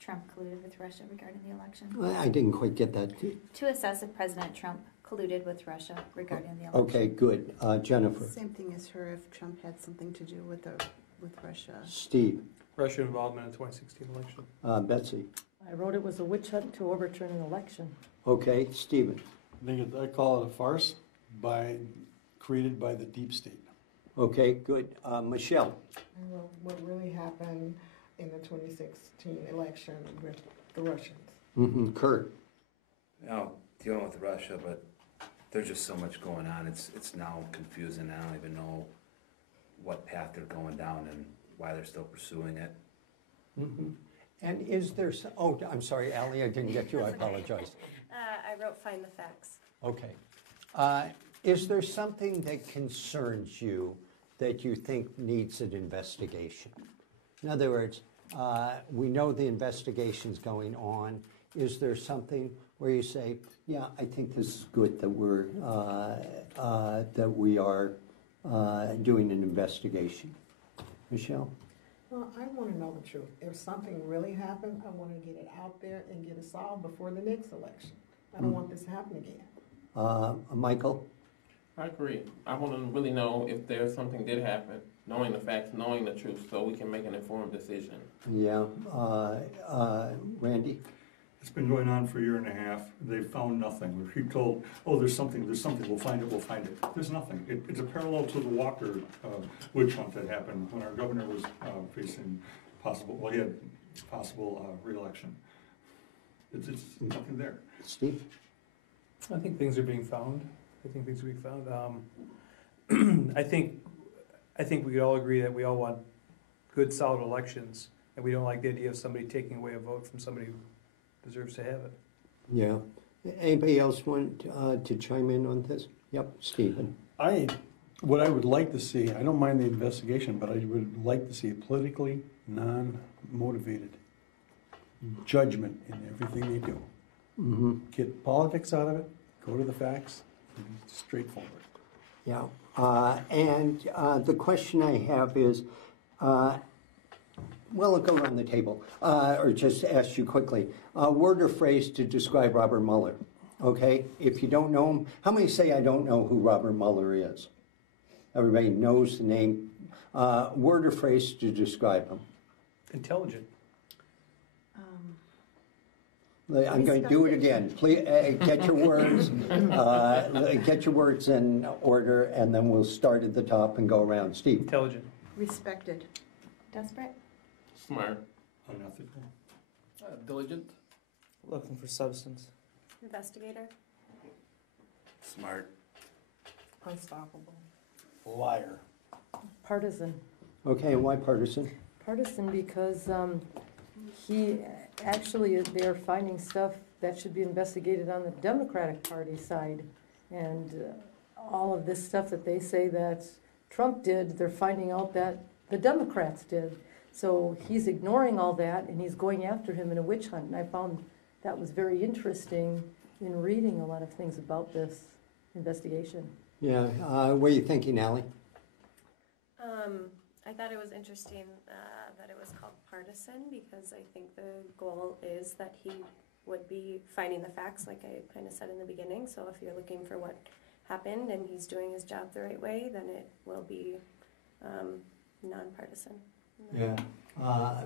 Trump colluded with Russia regarding the election. I didn't quite get that. To assess if President Trump colluded with Russia regarding the election. Okay, good. Jennifer? Same thing as her if Trump had something to do with Russia. Steve? Russian involvement in the 2016 election. Betsy. I wrote it was a witch hunt to overturn an election. Okay, Stephen. I call it a farce created by the deep state. Okay, good. Michelle. Well, what really happened in the 2016 election with the Russians? Mm-hmm. Kurt. Now, dealing with Russia, but there's just so much going on. It's now confusing. I don't even know what path they're going down and why they're still pursuing it. Mm-hmm. And is there, oh, I'm sorry, Allie, I didn't get you, I apologize. I wrote find the facts. Okay. Is there something that concerns you that you think needs an investigation? In other words, we know the investigation's going on. Is there something where you say, yeah, I think this is good that we are doing an investigation? Michelle? Well, I want to know the truth. If something really happened, I want to get it out there and get it solved before the next election. I don't want this to happen again. Michael? I agree. I want to really know if there's something did happen, knowing the facts, knowing the truth, so we can make an informed decision. Yeah. Randy? It's been going on for a year and a half. They've found nothing. We keep told, oh, there's something, we'll find it. There's nothing. It's a parallel to the Walker witch hunt that happened when our governor was facing he had possible re-election. It's nothing there. Steve? I think things are being found. I think we could all agree that we all want good, solid elections, and we don't like the idea of somebody taking away a vote from somebody who deserves to have it. Yeah. Anybody else want to chime in on this? Yep, Stephen. What I would like to see, I don't mind the investigation, but I would like to see a politically non-motivated judgment in everything they do. Mm-hmm. Get politics out of it, go to the facts, and be straightforward. Yeah. And the question I have is, well, I'll go around the table, or just ask you quickly. Word or phrase to describe Robert Mueller, okay? If you don't know him, how many say I don't know who Robert Mueller is? Everybody knows the name. Word or phrase to describe him? Intelligent. I'm going to do it again. Please get your words. Get your words in order, and then we'll start at the top and go around. Steve. Intelligent. Respected. Desperate. Smart. Unethical. Diligent. Looking for substance. Investigator. Smart. Unstoppable. Liar. Partisan. Okay, and why partisan? Partisan because they're finding stuff that should be investigated on the Democratic Party side. And all of this stuff that they say that Trump did, they're finding out that the Democrats did. So he's ignoring all that and he's going after him in a witch hunt. And I found that was very interesting in reading a lot of things about this investigation. Yeah, what are you thinking, Allie? I thought it was interesting that it was called partisan because I think the goal is that he would be finding the facts, like I kind of said in the beginning. So if you're looking for what happened and he's doing his job the right way, then it will be nonpartisan. Yeah.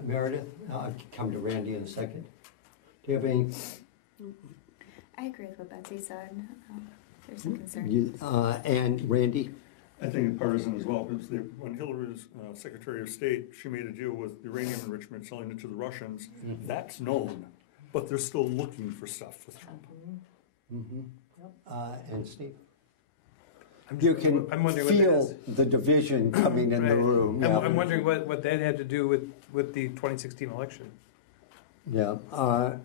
Meredith, I'll come to Randy in a second. Do you have any? I agree with what Betsy said. There's some concern. And Randy? I think partisan as well, because when Hillary was Secretary of State, she made a deal with uranium enrichment, selling it to the Russians. Mm-hmm. That's known, but they're still looking for stuff with Trump. Mm-hmm. And Steve? I'm wondering feel the division coming in the room. I'm wondering what that had to do with the 2016 election. Yeah.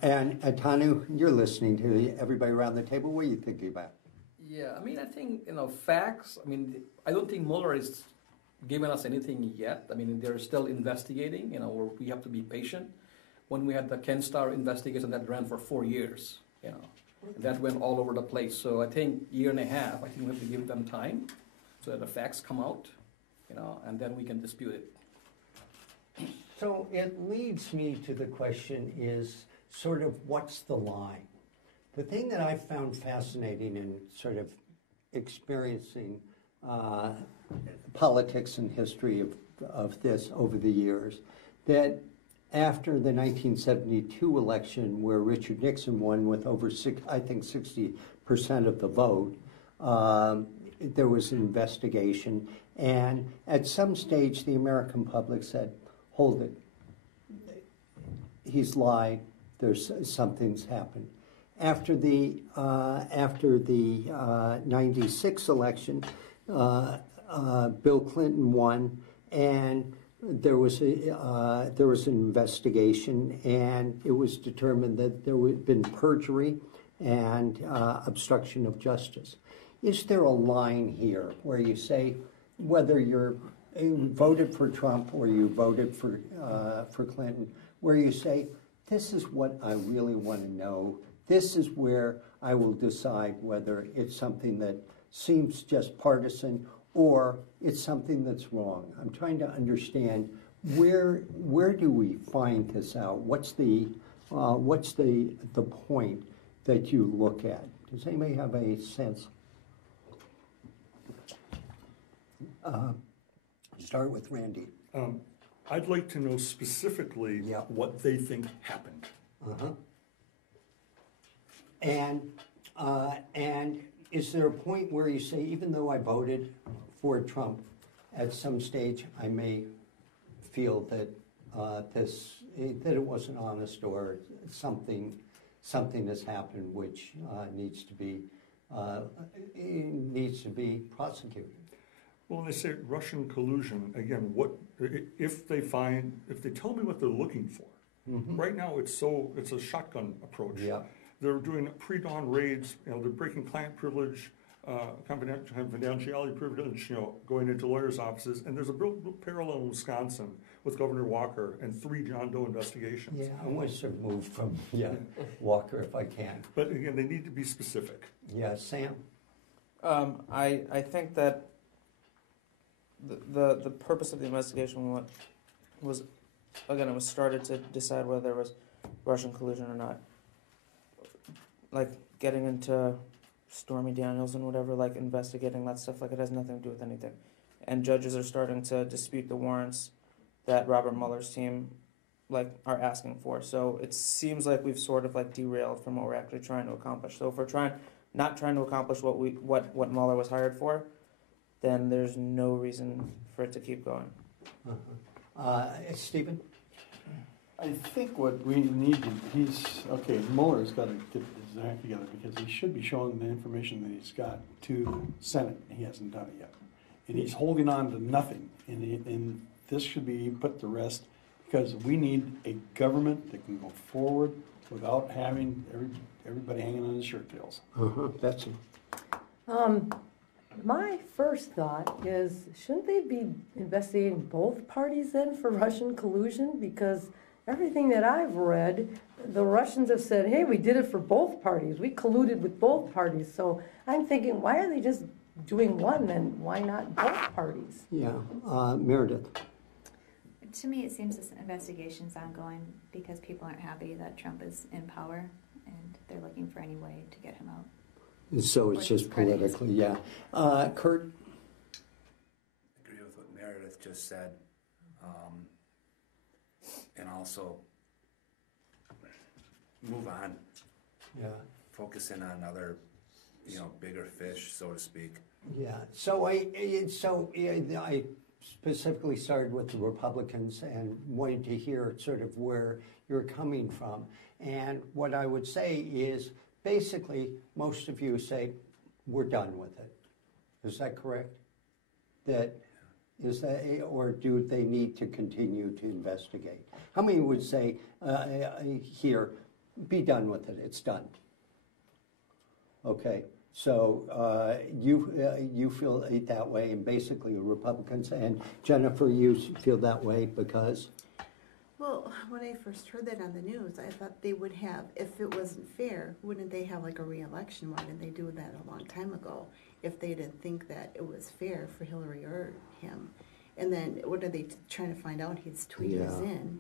And Atanu, you're listening to everybody around the table. What are you thinking about? Yeah, I mean, I think, facts, I don't think Mueller has given us anything yet. They're still investigating, we have to be patient. When we had the Ken Starr investigation that ran for 4 years, that went all over the place. So I think year and a half, I think we have to give them time so that the facts come out, and then we can dispute it. So it leads me to the question is sort of what's the line? The thing that I found fascinating in sort of experiencing politics and history of this over the years, that after the 1972 election, where Richard Nixon won with over 60% of the vote, there was an investigation, and at some stage the American public said, hold it, he's lied, something's happened. After the 96 election, Bill Clinton won, and there was an investigation, and it was determined that there had been perjury and obstruction of justice. Is there a line here where you say, whether you voted for Trump or you voted for Clinton, where you say, this is what I really want to know, this is where I will decide whether it's something that seems just partisan or it's something that's wrong? I'm trying to understand where do we find this out? What's the point that you look at? Does anybody have a sense? Start with Randy. I'd like to know specifically what they think happened. And is there a point where you say, even though I voted for Trump, at some stage I may feel that that it wasn't honest, or something has happened which needs to be prosecuted? Well, when they say Russian collusion, again, if they tell me what they're looking for? Right now, it's a shotgun approach. Yeah. They're doing pre-dawn raids. They're breaking client privilege, confidentiality privilege. Going into lawyers' offices. And there's a real parallel in Wisconsin with Governor Walker and 3 John Doe investigations. Yeah, I want to move from Walker if I can. But again, they need to be specific. Yeah, Sam. I think that the purpose of the investigation was again, it was started to decide whether there was Russian collusion or not. Like getting into Stormy Daniels and whatever, like investigating that stuff, like it has nothing to do with anything. And judges are starting to dispute the warrants that Robert Mueller's team are asking for. So it seems like we've sort of derailed from what we're actually trying to accomplish. So if we're not trying to accomplish what Mueller was hired for, then there's no reason for it to keep going. Stephen? I think what we need Mueller's got to get his act together, because he should be showing the information that he's got to the Senate, and he hasn't done it yet. And he's holding on to nothing, and this should be put to rest, because we need a government that can go forward without having everybody hanging on his shirt tails. Betsy. My first thought is, shouldn't they be investigating both parties then for Russian collusion? Because everything that I've read, the Russians have said, hey, we did it for both parties. We colluded with both parties. So I'm thinking, why are they just doing one, and why not both parties? Yeah. Meredith. To me, it seems this investigation's ongoing because people aren't happy that Trump is in power, and they're looking for any way to get him out. So it's just politically, yeah. Kurt? I agree with what Meredith just said. And also move on. Yeah. Focus in on other, bigger fish, so to speak. Yeah. So I specifically started with the Republicans and wanted to hear sort of where you're coming from. And what I would say is, basically, most of you say, we're done with it. Is that correct? Or do they need to continue to investigate? How many would say here, be done with it, it's done? Okay, so you feel that way, and basically Republicans, and Jennifer, you feel that way because? Well, when I first heard that on the news, I thought they would have, if it wasn't fair, wouldn't they have a re-election? Why didn't they do that a long time ago if they didn't think that it was fair for Hillary or him? And then what are they trying to find out? His tweet is in.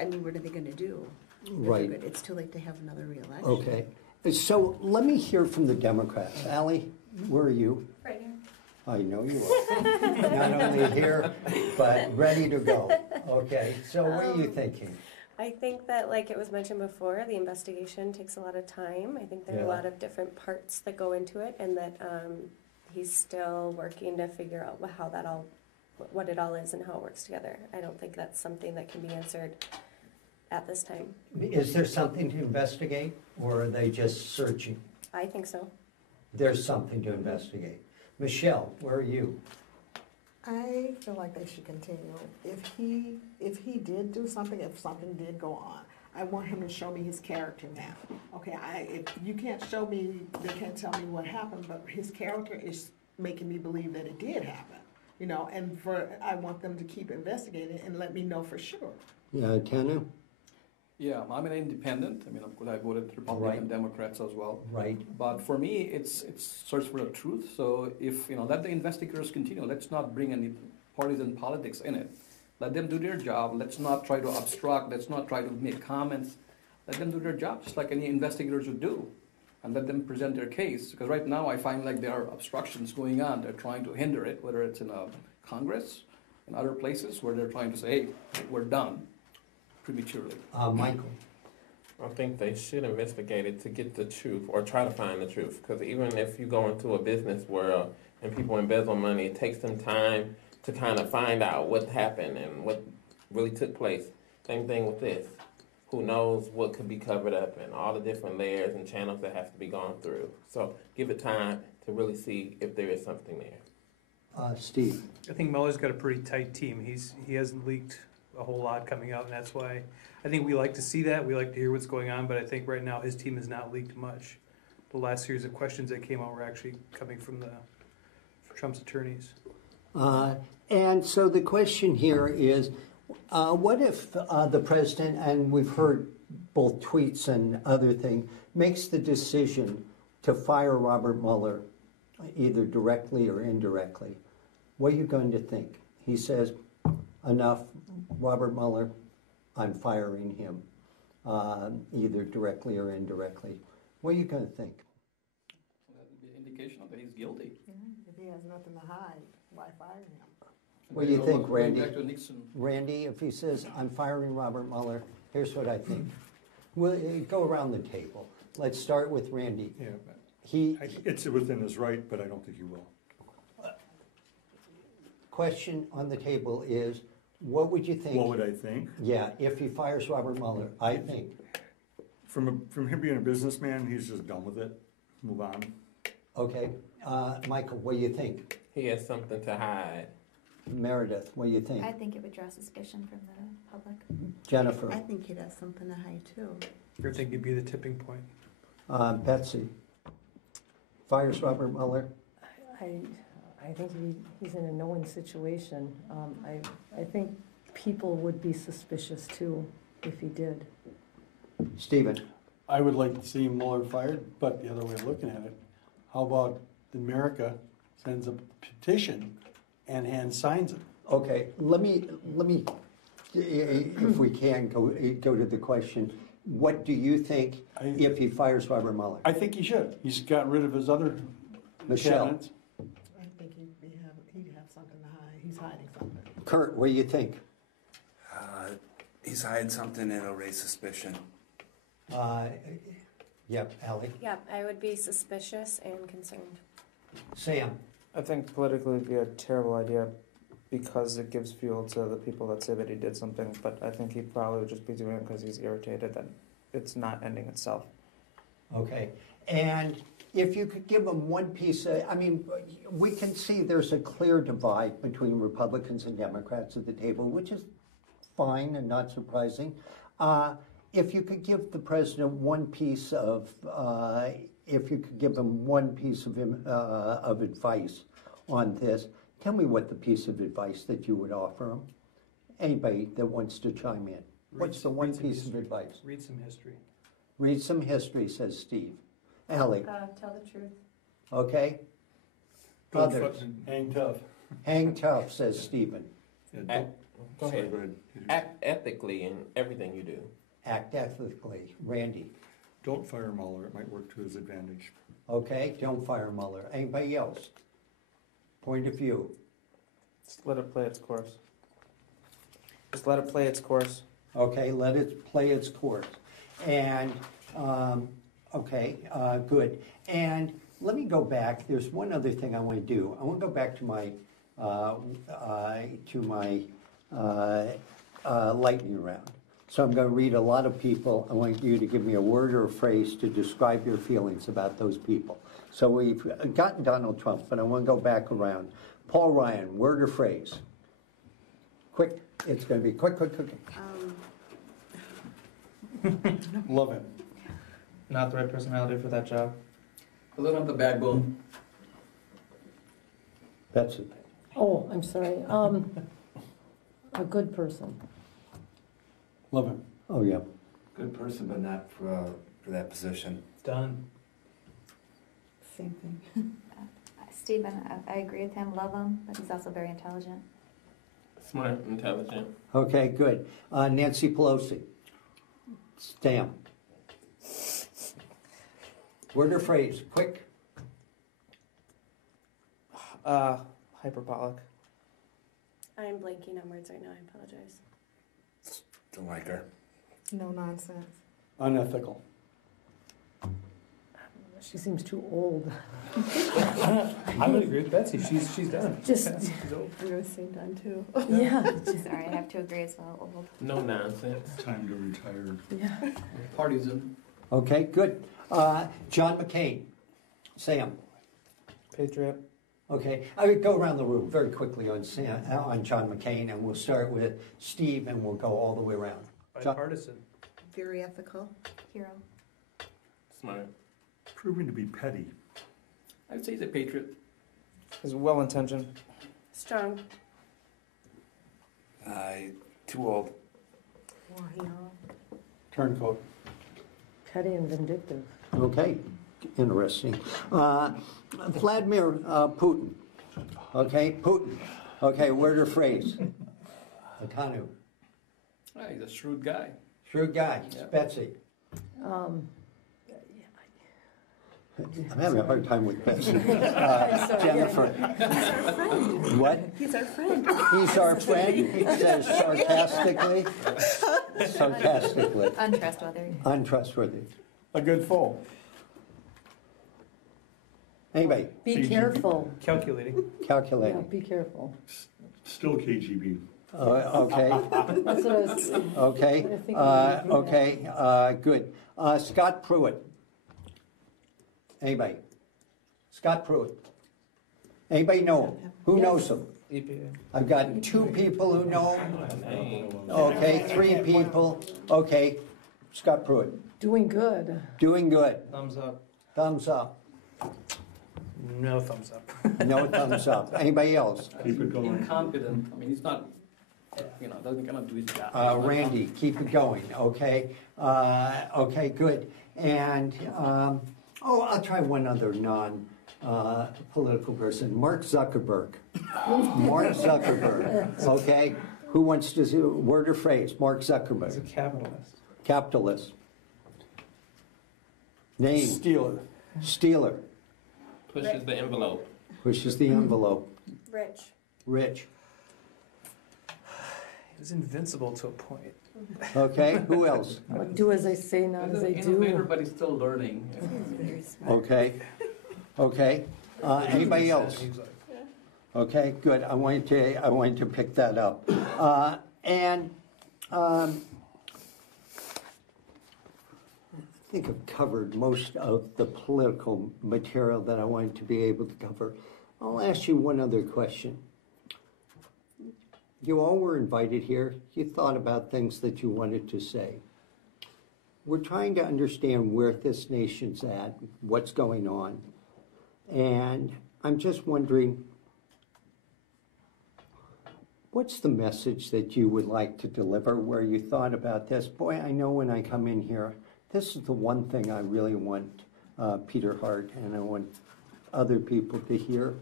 I mean, what are they going to do? Right. It's too late to have another re-election. Okay. So let me hear from the Democrats. Allie, where are you? Right here. I know you are. Not only here, but ready to go. Okay, so what are you thinking? I think that, like it was mentioned before, the investigation takes a lot of time. I think there are a lot of different parts that go into it, and that he's still working to figure out how that all, what it all is and how it works together. I don't think that's something that can be answered at this time. Is there something to investigate, or are they just searching? I think so. There's something to investigate. Michelle, where are you? I feel like they should continue. If he did do something, if something did go on, I want him to show me his character now. Okay, if you can't show me, they can't tell me what happened, but his character is making me believe that it did happen. You know, and I want them to keep investigating and let me know for sure. Yeah, Tanu? Yeah, I'm an independent. I mean, of course, I voted Republican and Democrats as well. Right. But for me, it's search for the truth. So if, let the investigators continue. Let's not bring any partisan politics in it. Let them do their job. Let's not try to obstruct. Let's not try to make comments. Let them do their job, just like any investigators would do. And let them present their case. Because right now, I find like there are obstructions going on. They're trying to hinder it, whether it's in Congress and other places where they're trying to say, hey, we're done. Prematurely. Michael? I think they should investigate it to get the truth or try to find the truth. Because even if you go into a business world and people embezzle money, it takes them time to kind of find out what happened and what really took place. Same thing with this. Who knows what could be covered up and all the different layers and channels that have to be gone through. So give it time to really see if there is something there. Steve? I think Mueller's got a pretty tight team. He hasn't leaked a whole lot coming out, and that's why I think we like to see that. We like to hear what's going on, but I think right now his team has not leaked much. The last series of questions that came out were actually coming from Trump's attorneys. And so the question here is, what if the president, and we've heard both tweets and other things, makes the decision to fire Robert Mueller, either directly or indirectly? What are you going to think? He says, enough, Robert Mueller, I'm firing him, either directly or indirectly. What are you going to think? That would be an indication that he's guilty. If he has nothing to hide, why fire him? What do you think, Randy? Back to Nixon. Randy, if he says, I'm firing Robert Mueller, here's what I think. We'll go around the table. Let's start with Randy. Yeah, it's within his right, but I don't think he will. Question on the table is, what would you think? What would I think? Yeah, if he fires Robert Mueller, I think. From him being a businessman, he's just done with it. Move on. Okay. Michael, what do you think? He has something to hide. Meredith, what do you think? I think it would draw suspicion from the public. Jennifer? I think he'd have something to hide too. I think it'd be the tipping point. Betsy? Fires Robert Mueller? I think he's in a no-win situation. I think people would be suspicious too if he did. Stephen? I would like to see Mueller fired, but the other way of looking at it, how about America sends a petition and signs it? Okay, let me, if we can, go to the question. What do you think if he fires Robert Mueller? I think he should. He's got rid of his other Michelle? candidates. I think he'd have something to hide. He's hiding something. Kurt, what do you think? He's hiding something and it'll raise suspicion. Yep, Allie? Yeah, I would be suspicious and concerned. Sam? I think politically it'd be a terrible idea because it gives fuel to the people that say that he did something, but I think he'd probably just be doing it because he's irritated that it's not ending itself. Okay, and if you could give them one piece of, we can see there's a clear divide between Republicans and Democrats at the table, which is fine and not surprising. If you could give the president one piece of, of advice on this, tell me what the piece of advice that you would offer him. Anybody that wants to chime in. What's the one piece of advice? Read some history. Read some history, says Steve. Allie? Tell the truth. Okay. Others? Hang tough. Hang tough, says Stephen. Go ahead. Act ethically in everything you do. Act ethically. Randy? Don't fire Mueller. It might work to his advantage. Okay, don't fire Mueller. Anybody else? Point of view. Just let it play its course. Just let it play its course. Okay, let it play its course. And, good. And let me go back. There's one other thing I want to do. I want to go back to my lightning round. So I'm going to read a lot of people. I want you to give me a word or a phrase to describe your feelings about those people. So we've gotten Donald Trump, but I want to go back around. Paul Ryan, word or phrase? Quick. It's going to be quick. Love him. Not the right personality for that job. Doesn't have the backbone. That's it. Oh, I'm sorry. A good person. Love him. Oh, yeah. Good person, but not for that position. Done. Same thing. Stephen, I agree with him, love him, but he's also very intelligent. Smart, intelligent. Okay, good. Nancy Pelosi. Stamp. Word or phrase? Quick. Hyperbolic. I'm blanking on words right now, I apologize. Don't like her. No nonsense. Unethical. She seems too old. I would agree with Betsy. She's done. Just, We were same done too. yeah, Sorry, I have to agree as well, old. No nonsense. Time to retire. yeah. Partisan. Okay, good. John McCain. Sam. Patriot. Okay, I would go around the room very quickly on John McCain, and we'll start with Steve, and we'll go all the way around. Bipartisan. Very ethical. Hero. Smart. Proving to be petty. I'd say he's a patriot. He's well-intentioned. Strong. Too old. Turncoat. Petty and vindictive. Okay, interesting. Vladimir Putin. Okay, Putin. Okay, word or phrase? Atanu. He's a shrewd guy. Shrewd guy. Yeah. Betsy. I'm having a hard time with Betsy. Jennifer. What? He's our friend. He's our friend, he says sarcastically. Sarcastically. Untrustworthy. Untrustworthy. A good foe. Anybody? Be careful. Calculating. Yeah, Calculating. be careful. Still KGB. Okay. That's what I was. Okay. I think we would do Okay. Good. Scott Pruitt. Anybody? Scott Pruitt. Anybody know him? Who knows him? EPA. I've got 2 people who know him. Okay, 3 people. Okay. Scott Pruitt. Doing good. Doing good. Thumbs up. Thumbs up. No thumbs up. No thumbs up. Anybody else? Keep it going. Incompetent. I mean, he's not, doesn't cannot do his job. Randy, keep it going, okay? Okay, good. And, I'll try one other non-political person. Mark Zuckerberg. Mark Zuckerberg, okay? Who wants to do word or phrase? Mark Zuckerberg. He's a capitalist. Capitalist. Name. Stealer. Stealer. Pushes the envelope. Pushes the envelope. Rich. Rich. He was invincible to a point. Okay, who else? Do as I say, not as I Innovator, do. but he's still learning. Okay. Okay. Anybody else? He was like, Okay, good. I wanted to pick that up. I think I've covered most of the political material that I wanted to be able to cover. I'll ask you one other question. You all were invited here. You thought about things that you wanted to say. We're trying to understand where this nation's at, what's going on. And I'm just wondering, what's the message that you would like to deliver where you thought about this? Boy, I know when I come in here, this is the one thing I really want Peter Hart and I want other people to hear.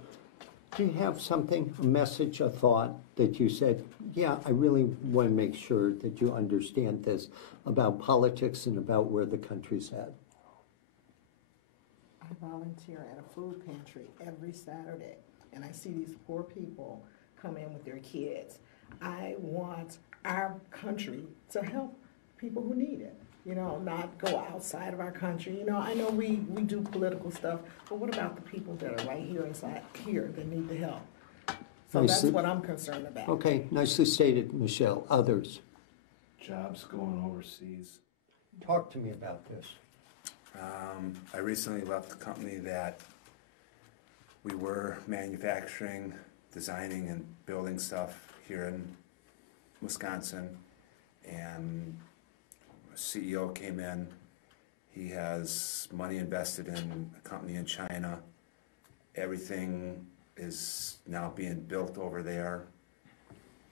Do you have something, a message, a thought that you said, yeah, I really want to make sure that you understand this about politics and about where the country's at? I volunteer at a food pantry every Saturday, and I see these poor people come in with their kids. I want our country to help people who need it. You know, not go outside of our country. You know, I know we do political stuff, but what about the people that are right here inside here that need the help? So that's what I'm concerned about. Okay, nicely stated, Michelle. Others? Jobs going overseas. Talk to me about this. I recently left the company that we were manufacturing, designing, and building stuff here in Wisconsin, and a CEO came in. He has money invested in a company in China. Everything is now being built over there.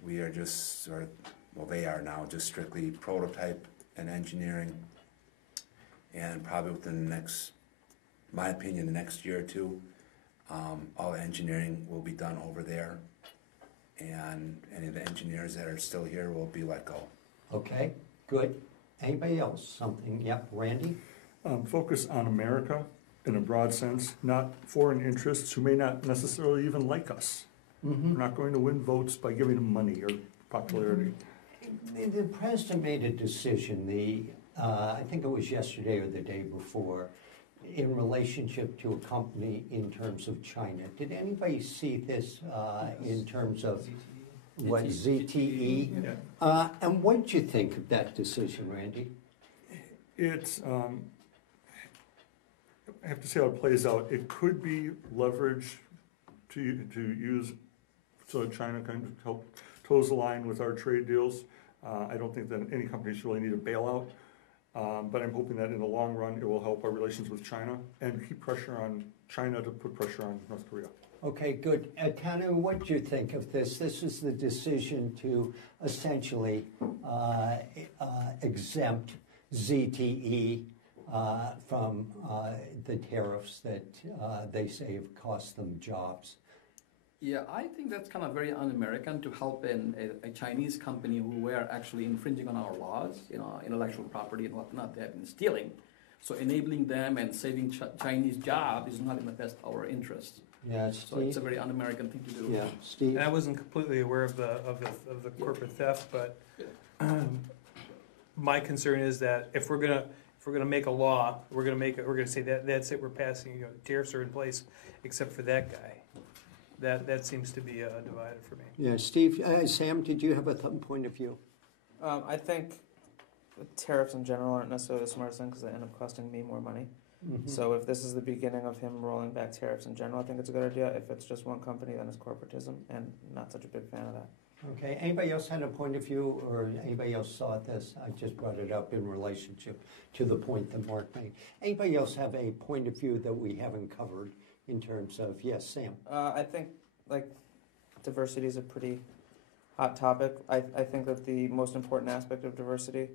We are just, well, they are now just strictly prototype and engineering. And probably within the next, my opinion, the next year or two, all the engineering will be done over there. And any of the engineers that are still here will be let go. Okay, good. Anybody else? Something? Yep, Randy? Focus on America in a broad sense, not foreign interests who may not necessarily even like us. Mm-hmm. We're not going to win votes by giving them money or popularity. The president made a decision, I think it was yesterday or the day before, in relationship to a company in terms of China. Did anybody see this in terms of what ZTE? Yeah. And what did you think of that decision, Randy? It's, I have to see how it plays out. It could be leverage to use so China can help toes the line with our trade deals. I don't think that any companies really need a bailout, but I'm hoping that in the long run it will help our relations with China and keep pressure on China to put pressure on North Korea. Okay, good. Tanu, what do you think of this? This is the decision to essentially exempt ZTE from the tariffs that they say have cost them jobs. Yeah, I think that's kind of very un-American to help a Chinese company who were actually infringing on our laws, you know, intellectual property and whatnot. They have been stealing. So enabling them and saving Chinese jobs is not in the best of our interest. Yeah, so it's a very un-American thing to do. Yeah, Steve. And I wasn't completely aware of the corporate theft, but my concern is that if we're gonna make a law, we're gonna say that's it. We're passing. You know, tariffs are in place, except for that guy. That seems to be a divider for me. Yeah, Steve, Sam, did you have a point of view? I think tariffs in general aren't necessarily the smartest thing because they end up costing me more money. Mm-hmm. So if this is the beginning of him rolling back tariffs in general, I think it's a good idea. If it's just one company, then it's corporatism, and not such a big fan of that. Okay, anybody else had a point of view, or anybody else saw this? I just brought it up in relationship to the point that Mark made. Anybody else have a point of view that we haven't covered in terms of, yes, Sam? I think, diversity is a pretty hot topic. I think that the most important aspect of diversity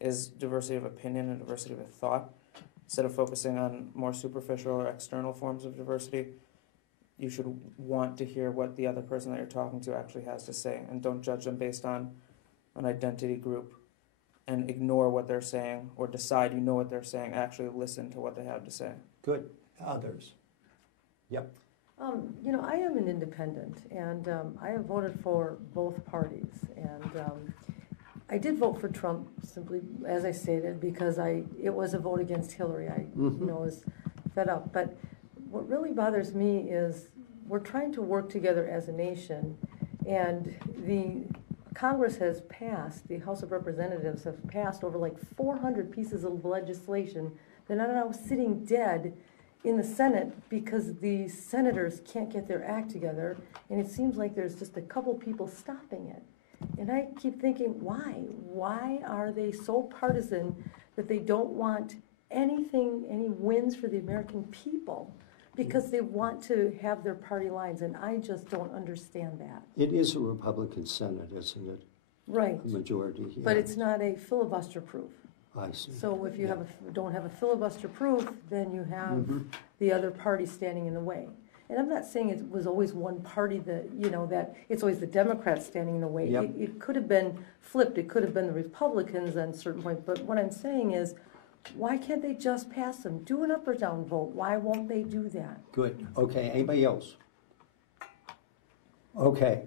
is diversity of opinion and diversity of thought. Instead of focusing on more superficial or external forms of diversity, you should want to hear what the other person that you're talking to actually has to say, and don't judge them based on an identity group and ignore what they're saying or decide you know what they're saying. Actually listen to what they have to say. Good. Others? Yep. You know, I am an independent, and I have voted for both parties, and I did vote for Trump simply, as I stated, because it was a vote against Hillary. I was fed up. But what really bothers me is we're trying to work together as a nation, and the Congress has passed, the House of Representatives have passed over like 400 pieces of legislation that are now sitting dead in the Senate because the senators can't get their act together, and it seems like there's just a couple people stopping it. And I keep thinking, why? Why are they so partisan that they don't want any wins for the American people? Because they want to have their party lines, and I just don't understand that. It is a Republican Senate, isn't it? Right. A majority. Yeah. But it's not a filibuster proof. I see. So if you don't have a filibuster proof, then you have the other party standing in the way. And I'm not saying it was always one party that it's always the Democrats standing in the way. Yep. It could have been flipped. It could have been the Republicans at a certain point. But what I'm saying is, why can't they just pass them? Do an up or down vote. Why won't they do that? Good. Okay. Anybody else? Okay.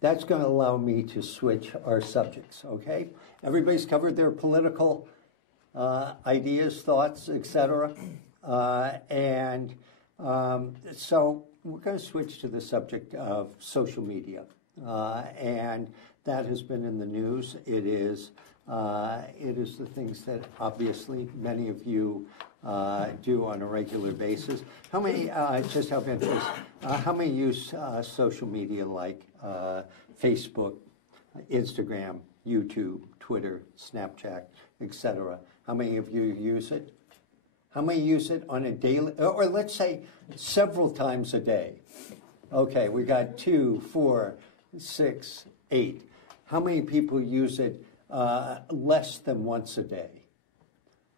that's going to allow me to switch our subjects, okay? Everybody's covered their political ideas, thoughts, etc. So we're going to switch to the subject of social media. And that has been in the news. It is the things that obviously many of you do on a regular basis. How many, just out of interest, how many use social media like Facebook, Instagram, YouTube, Twitter, Snapchat, etc.? How many of you use it? How many use it on a daily, or let's say several times a day? Okay, we got 2, 4, 6, 8. How many people use it less than once a day?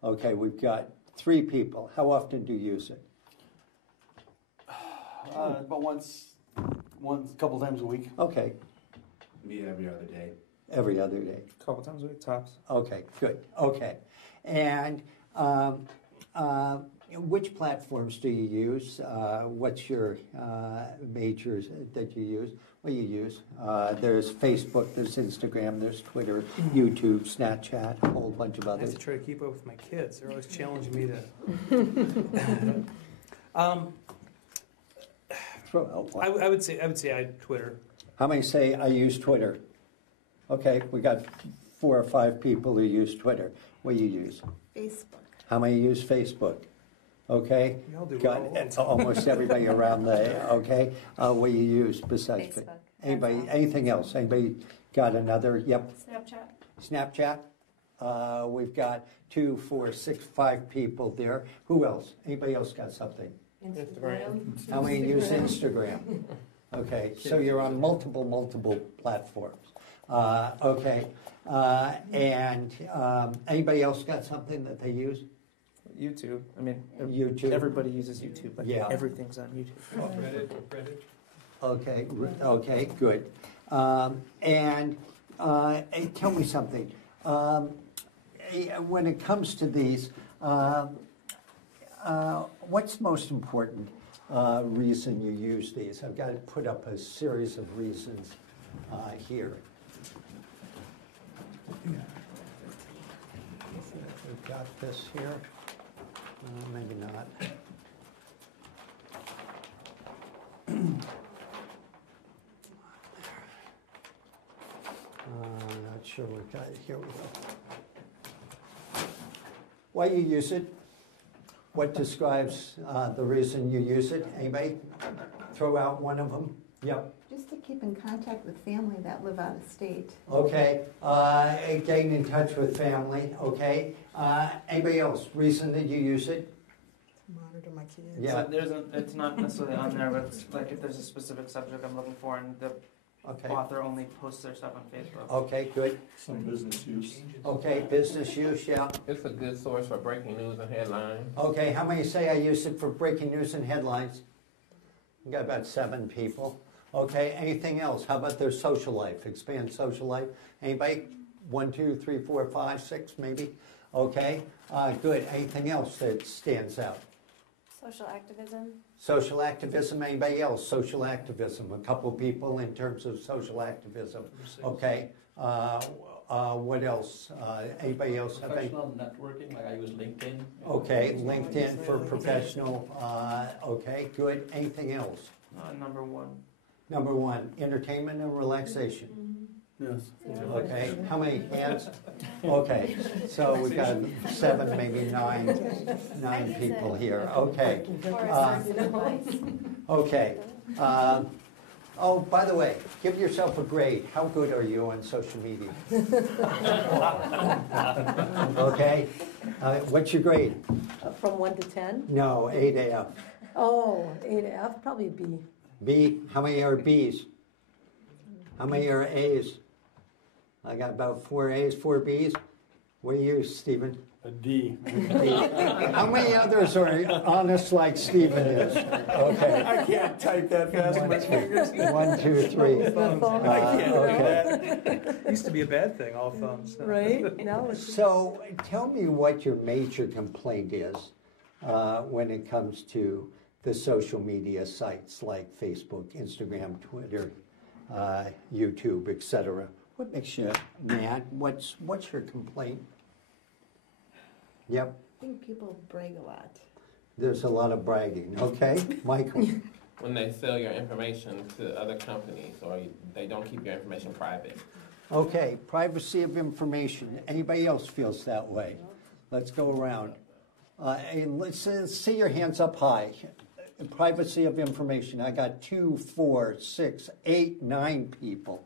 Okay, we've got 3 people. How often do you use it? About once, couple times a week. Okay. Me every other day. Every other day. A couple times a week, tops. Okay, good. Okay. And which platforms do you use? What's your majors that you use? What do you use? There's Facebook, there's Instagram, there's Twitter, YouTube, Snapchat, a whole bunch of I have others. to try to keep up with my kids. They're always challenging me to. I would say I Twitter. How many say I use Twitter? Okay, we got 4 or 5 people who use Twitter. What do you use? Facebook. How many use Facebook? Okay, We all do got all the time. almost everybody around the. Okay, what do you use besides Facebook. Anybody? That's all. Anything else? Anybody got another? Yep. Snapchat. Snapchat. We've got 2, 4, 6, 5 people there. Who else? Anybody else got something? Instagram. How many use Instagram? Okay, so you're on multiple platforms. Okay, and anybody else got something that they use? YouTube. I mean, YouTube. everybody uses YouTube. Like Yeah. Everything's on YouTube. Reddit. Okay, okay, good. And tell me something. When it comes to these, what's most important reason you use these? I've got to put up a series of reasons here. We've got this here. Maybe not. Not sure we've got it. Here we go. Why you use it? What describes the reason you use it? Anybody? Throw out one of them. Yep. Just to keep in contact with family that live out of state. Okay. Getting in touch with family. Okay. Anybody else? Reason that you use it? To monitor my kids. Yeah. So it's not necessarily on there, but it's like if there's a specific subject I'm looking for, and the Okay. author only posts their stuff on Facebook. Okay. Good. Some business use. Okay. Business use. Yeah. It's a good source for breaking news and headlines. Okay. How many say I use it for breaking news and headlines? We got about 7 people. Okay, anything else? How about their social life? Expand social life. Anybody? 1, 2, 3, 4, 5, 6, maybe? Okay, good. Anything else that stands out? Social activism. Social activism. Anybody else? Social activism. A couple people in terms of social activism. Okay. What else? Anybody else have any? Professional networking, like I use LinkedIn. Okay, LinkedIn for professional. Okay, good. Anything else? Number 1. Number 1, entertainment and relaxation. Yes. Okay, how many hands? Okay, so we got 7, maybe 9 people here. Okay. Okay. Oh, by the way, give yourself a grade. How good are you on social media? Okay. What's your grade? From 1 to 10? No, 8F. Oh, 8F, probably B. B, how many are B's? How many are A's? I got about 4 A's, 4 B's. What are you, Stephen? A D. How many others are honest like Stephen is? Okay. I can't type that fast with my fingers. 1, 2, 3. I can't do Okay. that. Used to be a bad thing, all thumbs. Right? Now it's So tell me what your major complaint is when it comes to the social media sites like Facebook, Instagram, Twitter, YouTube, etc. What makes you mad? What's your complaint? Yep, I think people brag a lot. there's a lot of bragging. Okay, Michael. When they sell your information to other companies, or they don't keep your information private. Okay, privacy of information. Anybody else feels that way? Let's go around. And let's see your hands up high. Privacy of information. I got 2, 4, 6, 8, 9 people.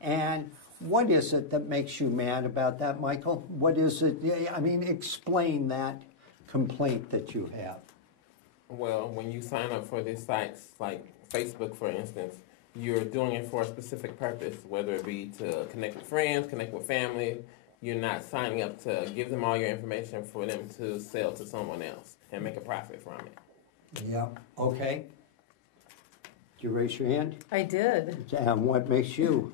And what is it that makes you mad about that, Michael? What is it? I mean, explain that complaint that you have. Well, when you sign up for these sites, like Facebook, for instance, you're doing it for a specific purpose, whether it be to connect with friends, connect with family. You're not signing up to give them all your information for them to sell to someone else and make a profit from it. Yeah, okay. Did you raise your hand? I did. And what makes you?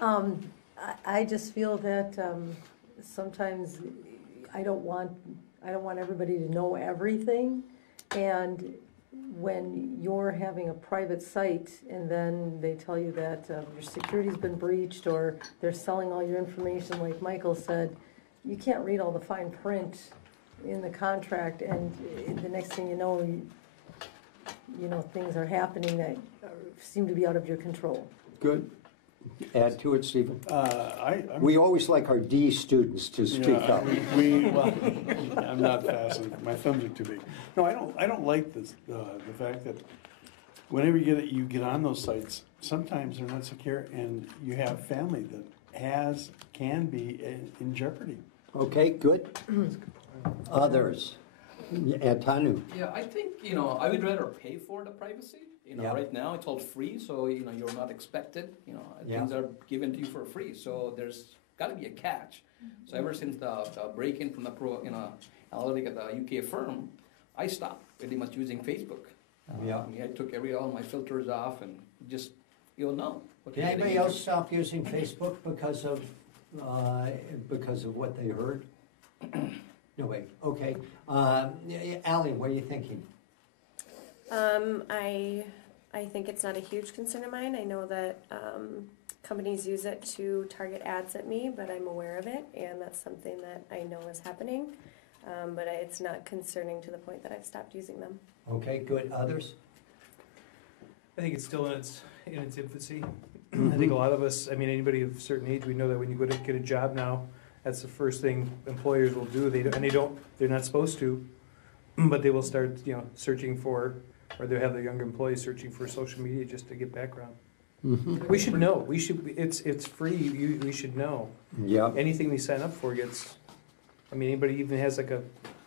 I just feel that sometimes I don't want everybody to know everything, and when you're having a private site and then they tell you that your security's been breached or they're selling all your information, like Michael said, you can't read all the fine print in the contract, and the next thing you know, things are happening that seem to be out of your control. Good. Add to it, Stephen. I'm We always like our D students to speak up. Well, I'm not fascinated. My thumbs are too big. No, I don't like this. The fact that whenever you get on those sites, sometimes they're not secure, and you have family that can be in jeopardy. Okay, good. Others. Tanu. Yeah, I think, I would rather pay for the privacy. Yeah. Right now it's all free, so, you're not expected. Things are given to you for free. So there's got to be a catch. So ever since the break-in from the analytic at the UK firm, I stopped pretty much using Facebook. Yeah. I took all my filters off and just, you'll know. Did anybody else stop using Facebook because of what they heard? No way. Okay. Allie, what are you thinking? I think it's not a huge concern of mine. I know that companies use it to target ads at me, but I'm aware of it, and that's something that I know is happening. But it's not concerning to the point that I've stopped using them. Okay, good. Others? I think it's still in its infancy. I think a lot of us, anybody of a certain age, we know that when you go to get a job now, that's the first thing employers will do. They're not supposed to, but they will start, searching for, or they'll have their younger employees searching for social media just to get background. Mm-hmm. We should know. It's free. We should know. Yeah. Anything we sign up for gets. Anybody even has like a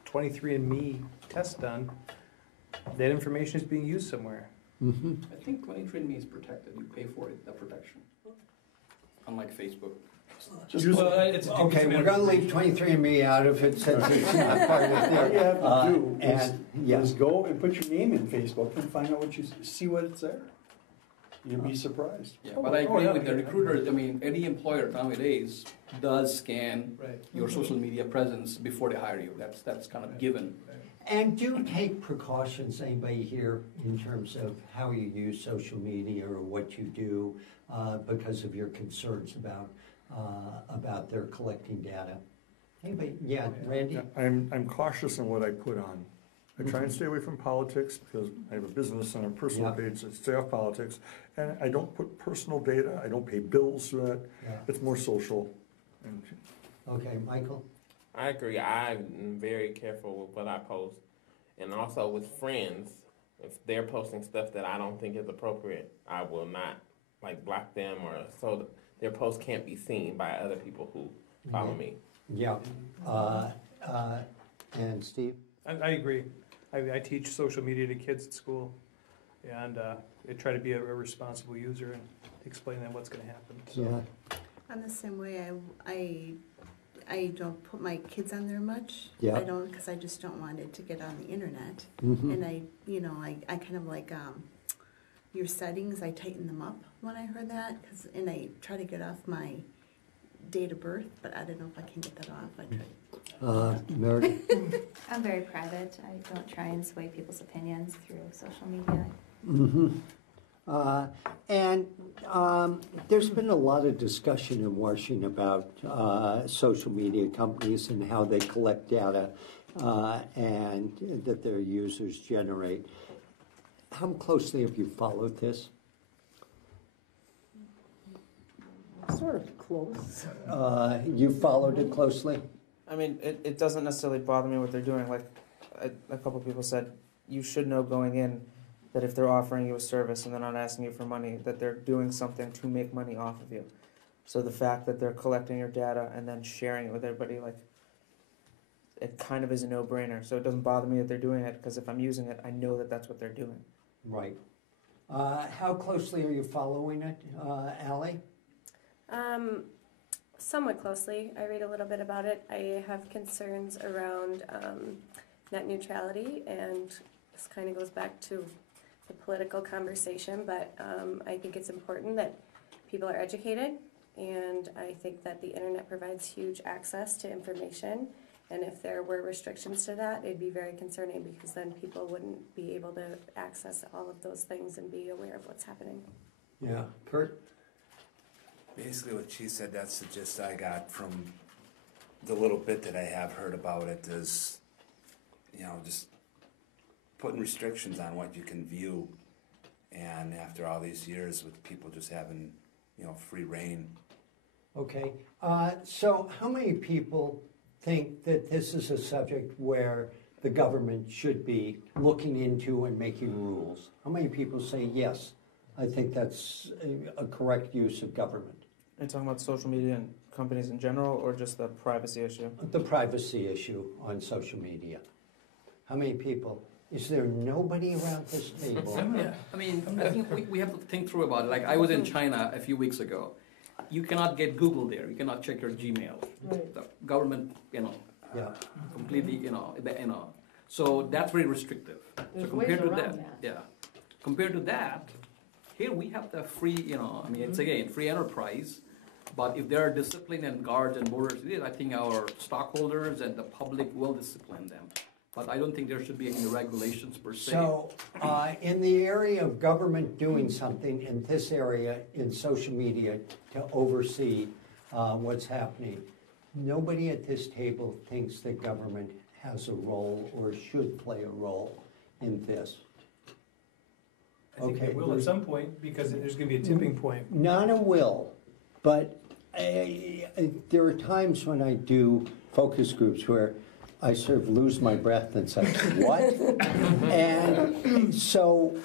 23andMe test done, that information is being used somewhere. Mm-hmm. I think 23andMe is protected. You pay for it, the protection. Unlike Facebook. Okay, we're going to leave 23andMe out of it since it's not part of All you it. have to do Yes. is go and put your name in Facebook and find out see what it's there. You'll be surprised. Yeah, but I agree with the recruiters. Any employer nowadays does scan your social media presence before they hire you. That's kind of given. And do take precautions, anybody here, in terms of how you use social media or what you do because of your concerns about their collecting data. Anybody? Yeah, Randy? Yeah, I'm cautious on what I put on. I try and stay away from politics because I have a business and a personal page that stay off politics, and I don't put personal data. I don't pay bills for that. Yeah. It's more social. And Okay, Michael? I agree. I'm very careful with what I post. And also with friends, if they're posting stuff that I don't think is appropriate, I will not block them, or so their posts can't be seen by other people who follow me. Yeah. And Steve? I agree. I teach social media to kids at school, and I try to be a responsible user and explain them what's going to happen. So. Yeah. I'm the same way. I don't put my kids on there much. Yeah. I don't, because I just don't want it to get on the internet. Mm-hmm. And I kind of like your settings. I tighten them up when I heard that, and I try to get off my date of birth, but I don't know if I can get that off. I try. Meredith? I'm very private. I don't try and sway people's opinions through social media. Mm-hmm. And there's been a lot of discussion in Washington about social media companies and how they collect data and that their users generate. How closely have you followed this? Sort of close. You followed it closely? I mean, it doesn't necessarily bother me what they're doing. Like a couple people said, you should know going in that if they're offering you a service and they're not asking you for money, that they're doing something to make money off of you. So the fact that they're collecting your data and then sharing it with everybody, like, it kind of is a no-brainer. So it doesn't bother me that they're doing it, because if I'm using it, I know that that's what they're doing. Right. How closely are you following it, Allie? Somewhat closely. I read a little bit about it. I have concerns around net neutrality, and this kind of goes back to the political conversation, but I think it's important that people are educated, and I think that the internet provides huge access to information, and if there were restrictions to that, it'd be very concerning, because then people wouldn't be able to access all of those things and be aware of what's happening. Yeah. Kurt? Basically what she said, that's the gist I got from the little bit that I have heard about it, is, you know, just putting restrictions on what you can view, and after all these years with people just having, you know, free reign. Okay. So how many people think that this is a subject where the government should be looking into and making rules? How many people say, yes, I think that's a correct use of government? Are you talking about social media and companies in general, or just the privacy issue? The privacy issue on social media. How many people? Is there nobody around this table? Yeah, I mean, I think we have to think through about it. Like, I was in China a few weeks ago. You cannot get Google there. You cannot check your Gmail. Right. The government, Yeah. completely, So that's very restrictive. There's so compared ways to around that. yeah, compared to that, here we have the free, I mean, it's again free enterprise. But if there are discipline and guards and borders, I think our stockholders and the public will discipline them. But I don't think there should be any regulations per se. So, in the area of government doing something in this area, in social media, to oversee what's happening, nobody at this table thinks that government has a role or should play a role in this. I think they will at some point, because there's going to be a tipping point. Not a will, but there are times when I do focus groups where I sort of lose my breath and say, what? And so,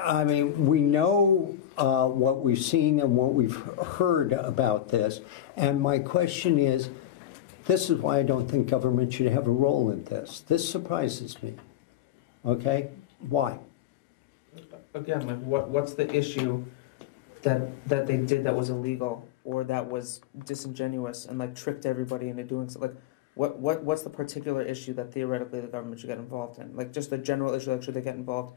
I mean, we know what we've seen and what we've heard about this. And my question is, this is why I don't think government should have a role in this. This surprises me. Okay? Why? Again, like what's the issue that they did that was illegal or that was disingenuous and like tricked everybody into doing so? Like, what's the particular issue that theoretically the government should get involved in? Like, just the general issue, like should they get involved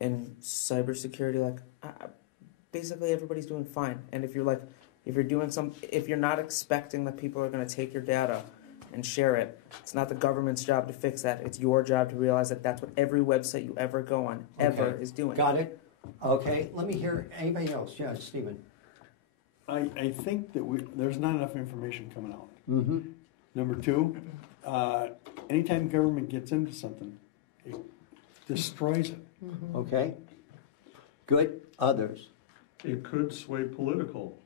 in cybersecurity? Like, basically everybody's doing fine. And if you're not expecting that people are going to take your data and share it, it's not the government's job to fix that. It's your job to realize that that's what every website you ever go on ever is doing. Got it? Okay, let me hear anybody else. Yeah, Stephen. I think that there's not enough information coming out. Mm-hmm. Number two, anytime government gets into something, it destroys it. Mm-hmm. Okay. Good. Others. It could sway political.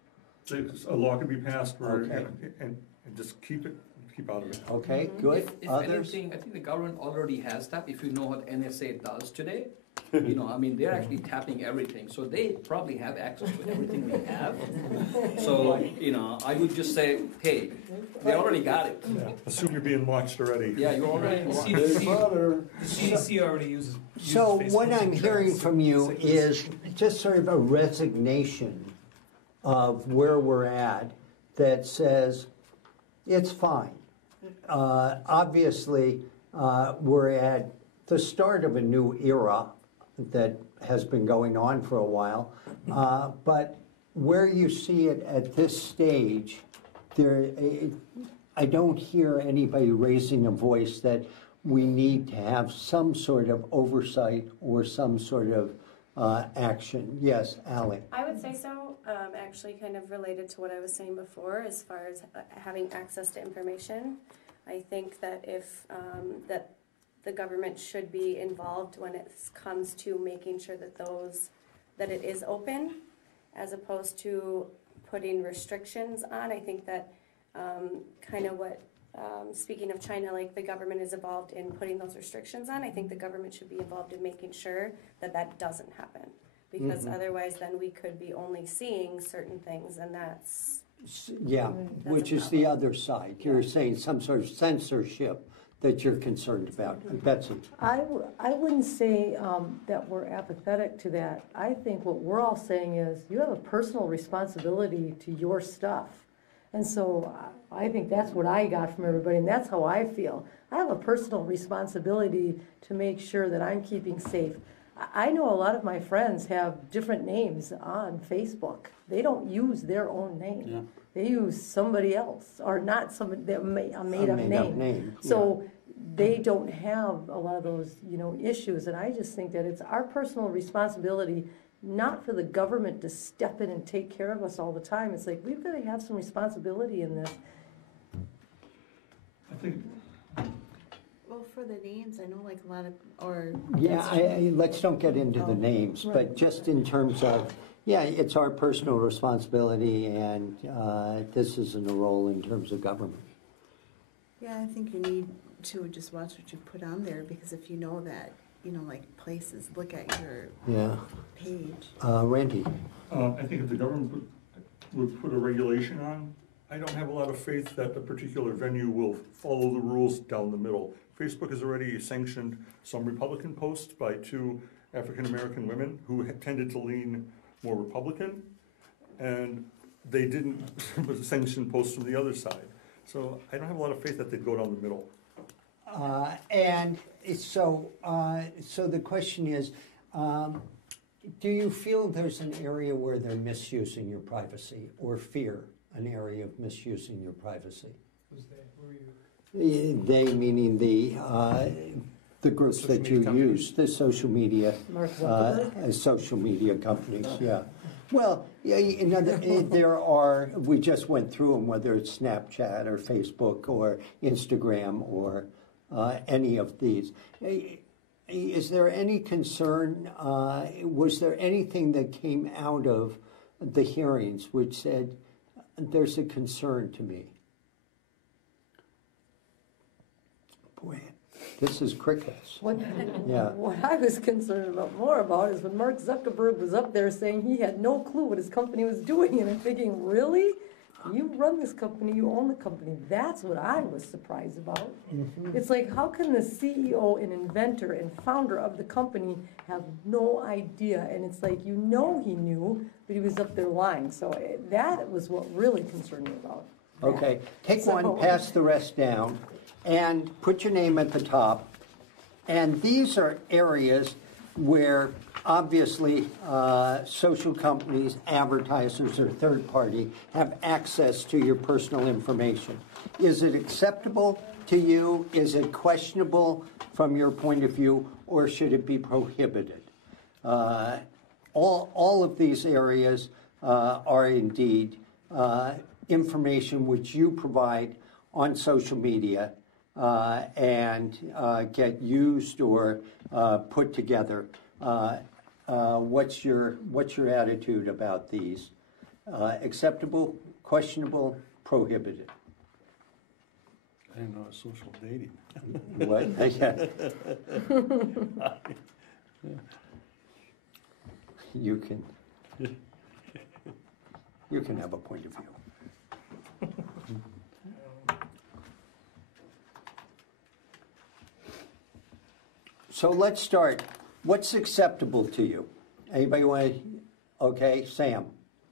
A law could be passed where, Okay. and just keep out of it. Okay, good. If Others. anything, I think the government already has that. If you know what NSA does today, I mean, they're actually tapping everything. So they probably have access to everything we have. So, I would just say, hey, they already got it. Yeah. Assume you're being watched already. Yeah, you're already watched. The CDC already uses So Facebook what to I'm track hearing from you sickness. is just sort of a resignation of where we're at that says it's fine. Obviously, we're at the start of a new era that has been going on for a while. But where you see it at this stage, I don't hear anybody raising a voice that we need to have some sort of oversight or some sort of action. Yes, Ally. I would say so, actually kind of related to what I was saying before as far as having access to information. I think that if that the government should be involved when it comes to making sure that it is open, as opposed to putting restrictions on. I think that kind of what, speaking of China, like the government is involved in putting those restrictions on. I think the government should be involved in making sure that that doesn't happen. Because otherwise then we could be only seeing certain things, and that's... Yeah, which is the other side. You're saying some sort of censorship that you're concerned about. Betsy? I wouldn't say that we're apathetic to that. I think what we're all saying is you have a personal responsibility to your stuff. And so I think that's what I got from everybody, and that's how I feel. I have a personal responsibility to make sure that I'm keeping safe. I know a lot of my friends have different names on Facebook. They don't use their own name. Yeah. They use somebody else, or not somebody, a made-up name. Yeah. So they don't have a lot of those, issues. And I just think that it's our personal responsibility, not for the government to step in and take care of us all the time. It's like we've got to have some responsibility in this. I think. Well, for the names, I know like a lot of, or. Yeah, let's don't get into the names, but just in terms of, it's our personal responsibility, and this isn't a role in terms of government. Yeah, I think you need to just watch what you put on there, because if you know that, like places, look at your page. Randy? I think if the government would put a regulation on, I don't have a lot of faith that the particular venue will follow the rules down the middle. Facebook has already sanctioned some Republican posts by 2 African-American women who had tended to lean more Republican, and they didn't sanction posts from the other side. So I don't have a lot of faith that they'd go down the middle. And so the question is, do you feel there's an area where they're misusing your privacy, or fear an area of misusing your privacy? Who's they? Who are you? They meaning the groups that you use, the social media companies. Yeah. Well, there are. We just went through them, whether it's Snapchat or Facebook or Instagram or any of these. Is there any concern? Was there anything that came out of the hearings which said there's a concern to me? Boy, this is crickets. What I was concerned more about is when Mark Zuckerberg was up there saying he had no clue what his company was doing, and I'm thinking, really? You run this company, you own the company. That's what I was surprised about. Mm-hmm. It's like, how can the CEO and inventor and founder of the company have no idea? And it's like, he knew, but he was up there lying. So that was what really concerned me about. Okay, take one, pass the rest down, and put your name at the top. And these are areas where obviously social companies, advertisers, or third party have access to your personal information. Is it acceptable to you? Is it questionable from your point of view, or should it be prohibited? All of these areas are indeed information which you provide on social media and get used or put together. What's your attitude about these? Acceptable, questionable, prohibited? I didn't know it was social dating. What? You can have a point of view. So let's start. What's acceptable to you? Anybody want to? Okay, Sam.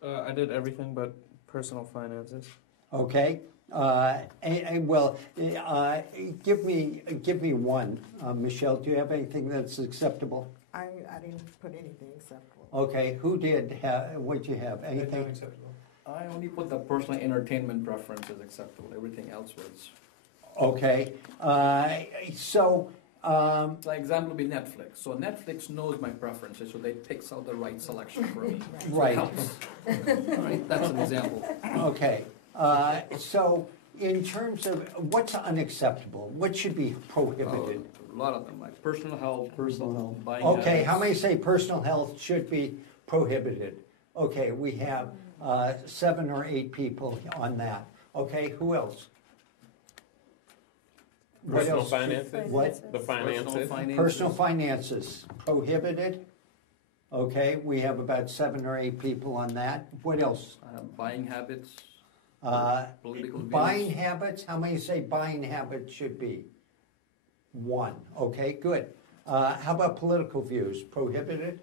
I did everything but personal finances. Okay. Give me one. Michelle, do you have anything that's acceptable? I didn't put anything acceptable. Okay. Who did? What'd you have? Anything acceptable? I only put the personal entertainment preference as acceptable. Everything else was. Okay. So The example would be Netflix. So Netflix knows my preferences, so they picks out the right selection for me. Right. So it helps. All right, that's an example. Okay, so in terms of what's unacceptable, what should be prohibited? A lot of them, like personal health, buying Okay, habits. how many say personal health should be prohibited? Okay, we have 7 or 8 people on that. Okay, who else? What Personal else? finances? What? The finances? Personal finances prohibited. Okay, we have about 7 or 8 people on that. What else? Buying habits, political views. Buying habits. How many say buying habits should be? 1. Okay, good. How about political views? Prohibited?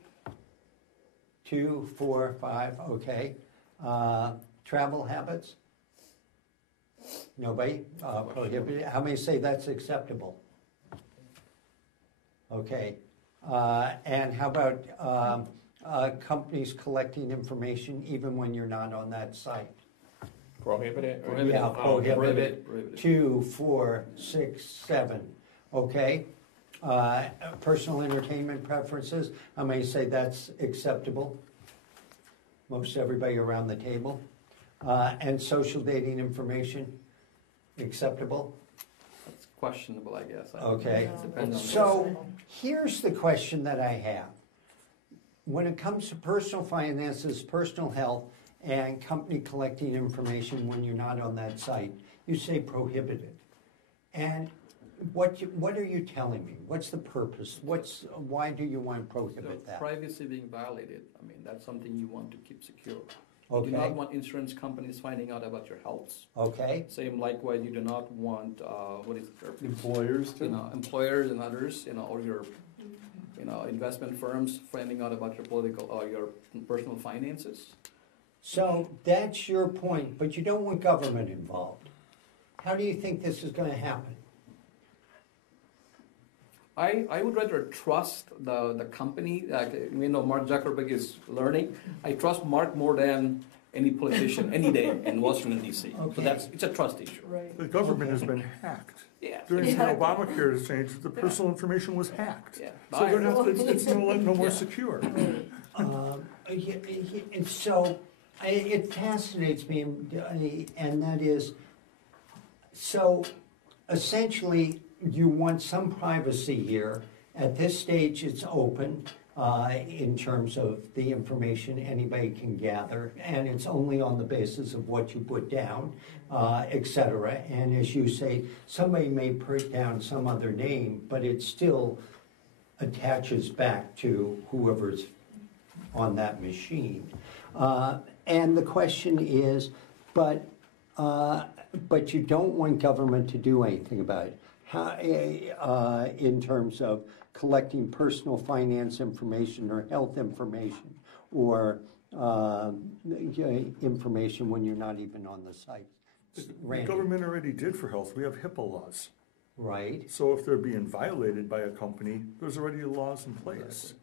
2, 4, 5. Okay. Travel habits? Nobody? Prohibited? How many say that's acceptable? Okay. And how about comanies collecting information even when you're not on that site? Prohibited? Yeah, prohibited. Prohibited. 2, 4, 6, 7. Okay. Personal entertainment preferences. How many say that's acceptable? Most everybody around the table. And social dating information, acceptable? That's questionable, I guess. Okay. It depends on the So here's the question that I have. When it comes to personal finances, personal health, and company collecting information when you're not on that site, you say prohibited. And what are you telling me? What's the purpose? Why do you want to prohibit that? privacy being violated, I mean, that's something you want to keep secure. Okay. You do not want insurance companies finding out about your health. Okay. Same likewise, you do not want, Employers too. employers and others, or your, investment firms finding out about your political or your personal finances. So that's your point, but you don't want government involved. How do you think this is going to happen? I would rather trust the company. Mark Zuckerberg is learning. I trust Mark more than any politician any day in Washington D.C. Okay. So it's a trust issue. Right. The government has been hacked. Yeah. During exactly. the Obamacare change, the personal information was hacked. Yeah. So they're not, it's no more secure. And so it fascinates me, and that is, so essentially you want some privacy here. At this stage, it's open in terms of the information anybody can gather, and it's only on the basis of what you put down, etc. And as you say, somebody may put down some other name, but it still attaches back to whoever's on that machine. And the question is, but you don't want government to do anything about it. How, in terms of collecting personal finance information or health information or information when you're not even on the site. The government already did for health. We have HIPAA laws. Right. So if they're being violated by a company, there's already laws in place.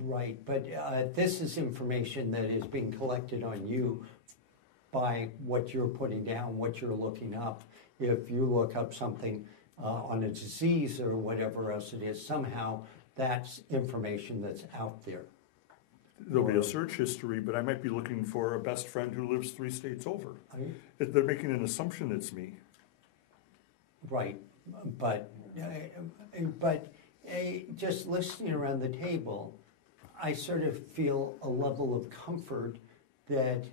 Right, but this is information that is being collected on you by what you're putting down, what you're looking up. If you look up something on a disease or whatever else it is, somehow that's information that's out there. There'll be a search history, but I might be looking for a best friend who lives 3 states over. They're making an assumption it's me. Right, but just listening around the table, I sort of feel a level of comfort that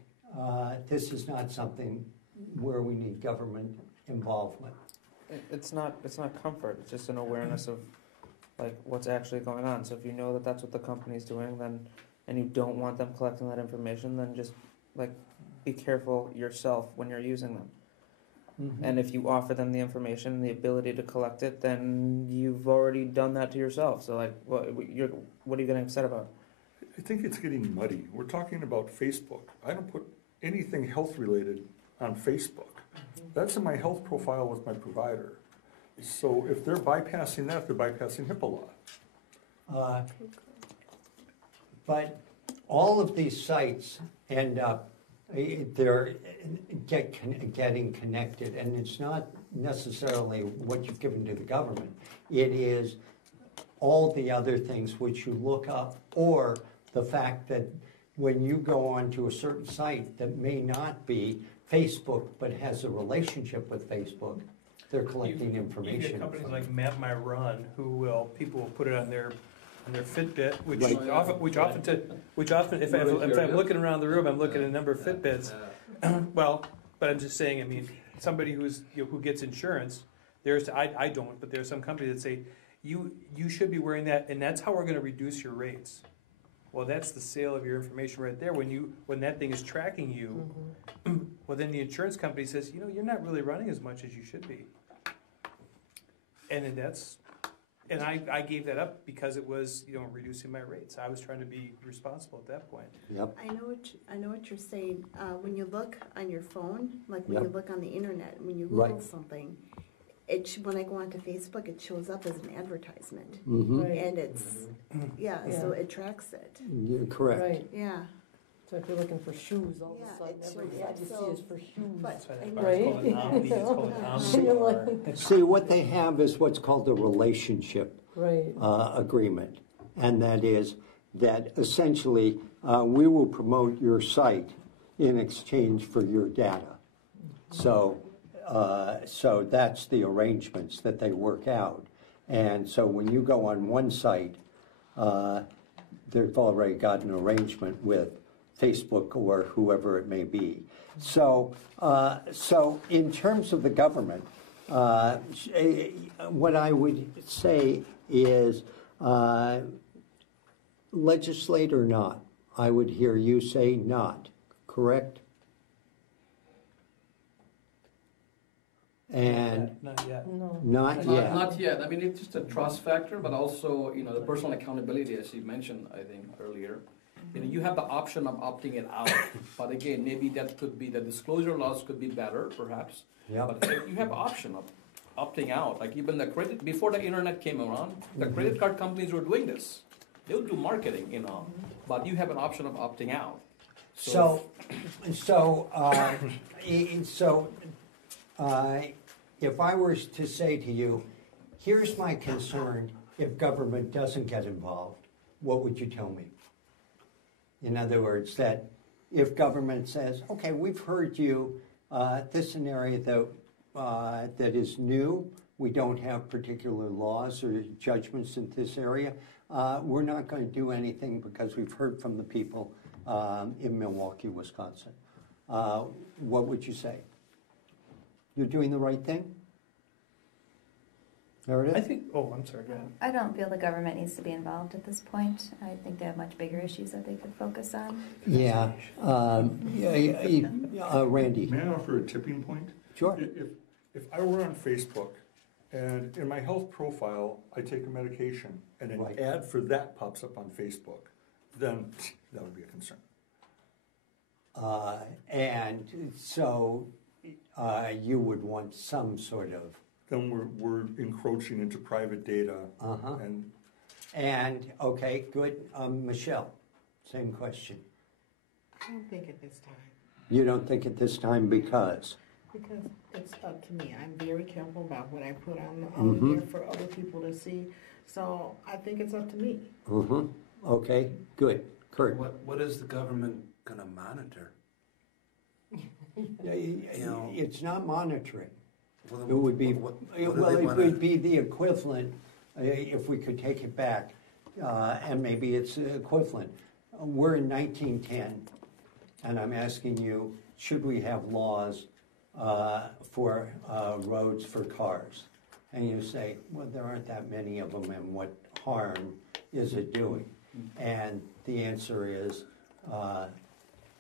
this is not something where we need government involvement. It's not comfort. It's just an awareness of like what's actually going on. So if you know that that's what the company's doing, then and you don't want them collecting that information, then just like be careful yourself when you're using them. Mm-hmm. And if you offer them the information and the ability to collect it, then you've already done that to yourself. So like, what are you getting upset about? I think it's getting muddy. We're talking about Facebook. I don't put anything health related on Facebook. That's in my health profile with my provider. So if they're bypassing that, they're bypassing HIPAA law. But all of these sites end up they're getting connected, and it's not necessarily what you've given to the government. It is all the other things which you look up, or the fact that when you go onto a certain site that may not be Facebook but has a relationship with Facebook, they're collecting information. You get companies like Map My Run, people will put it on their Fitbit, which often if I'm looking around the room, I'm looking at a number of Fitbits. Well, but I'm just saying, I mean, somebody who gets insurance, I don't, but there's some companies that say you should be wearing that, and that's how we're going to reduce your rates. Well, that's the sale of your information right there. When that thing is tracking you, well, then the insurance company says, you're not really running as much as you should be. And then I gave that up because it was, reducing my rates. I was trying to be responsible at that point. Yep. I know what you're saying. When you look on your phone, like when you look on the internet, when you Google something, when I go onto Facebook, it shows up as an advertisement, and it's so it tracks it. You're correct. Right. Yeah. So if you're looking for shoes, all of a sudden every ad you see is for shoes. Right? See, what they have is what's called a relationship agreement. And that is that essentially we will promote your site in exchange for your data. So that's the arrangements that they work out. And so when you go on one site, they've already got an arrangement with Facebook or whoever it may be. So in terms of the government, what I would say is legislate or not. I would hear you say not, correct? And not yet. No. Not yet. Not yet. I mean, it's just a trust factor, but also, the personal accountability, as you mentioned, I think, earlier. You have the option of opting it out, but again, maybe that could be, the disclosure laws could be better, perhaps. Yeah. But you have option of opting out. Like even before the internet came around, the credit card companies were doing this. They would do marketing, but you have an option of opting out. If I were to say to you, here's my concern if government doesn't get involved, what would you tell me? In other words, that if government says, okay, we've heard you, this is an area that is new, we don't have particular laws or judgments in this area, we're not going to do anything because we've heard from the people in Milwaukee, Wisconsin. What would you say? You're doing the right thing? Meredith? I think, I'm sorry, go ahead. I don't feel the government needs to be involved at this point. I think they have much bigger issues that they could focus on. Yeah. Randy. May I offer a tipping point? Sure. If I were on Facebook and in my health profile I take a medication and an ad for that pops up on Facebook, then that would be a concern. And so you would want some sort of... Then we're encroaching into private data. And okay, good. Michelle, same question. I don't think at this time. You don't think at this time because? Because it's up to me. I'm very careful about what I put on there for other people to see. So I think it's up to me. Okay, good. Kurt. What is the government going to monitor? It's not monitoring. Well, it would be it would be the equivalent if we could take it back, and maybe it's equivalent. We're in 1910, and I'm asking you, should we have laws for roads for cars? And you say, well, there aren't that many of them, and what harm is it doing? And the answer is,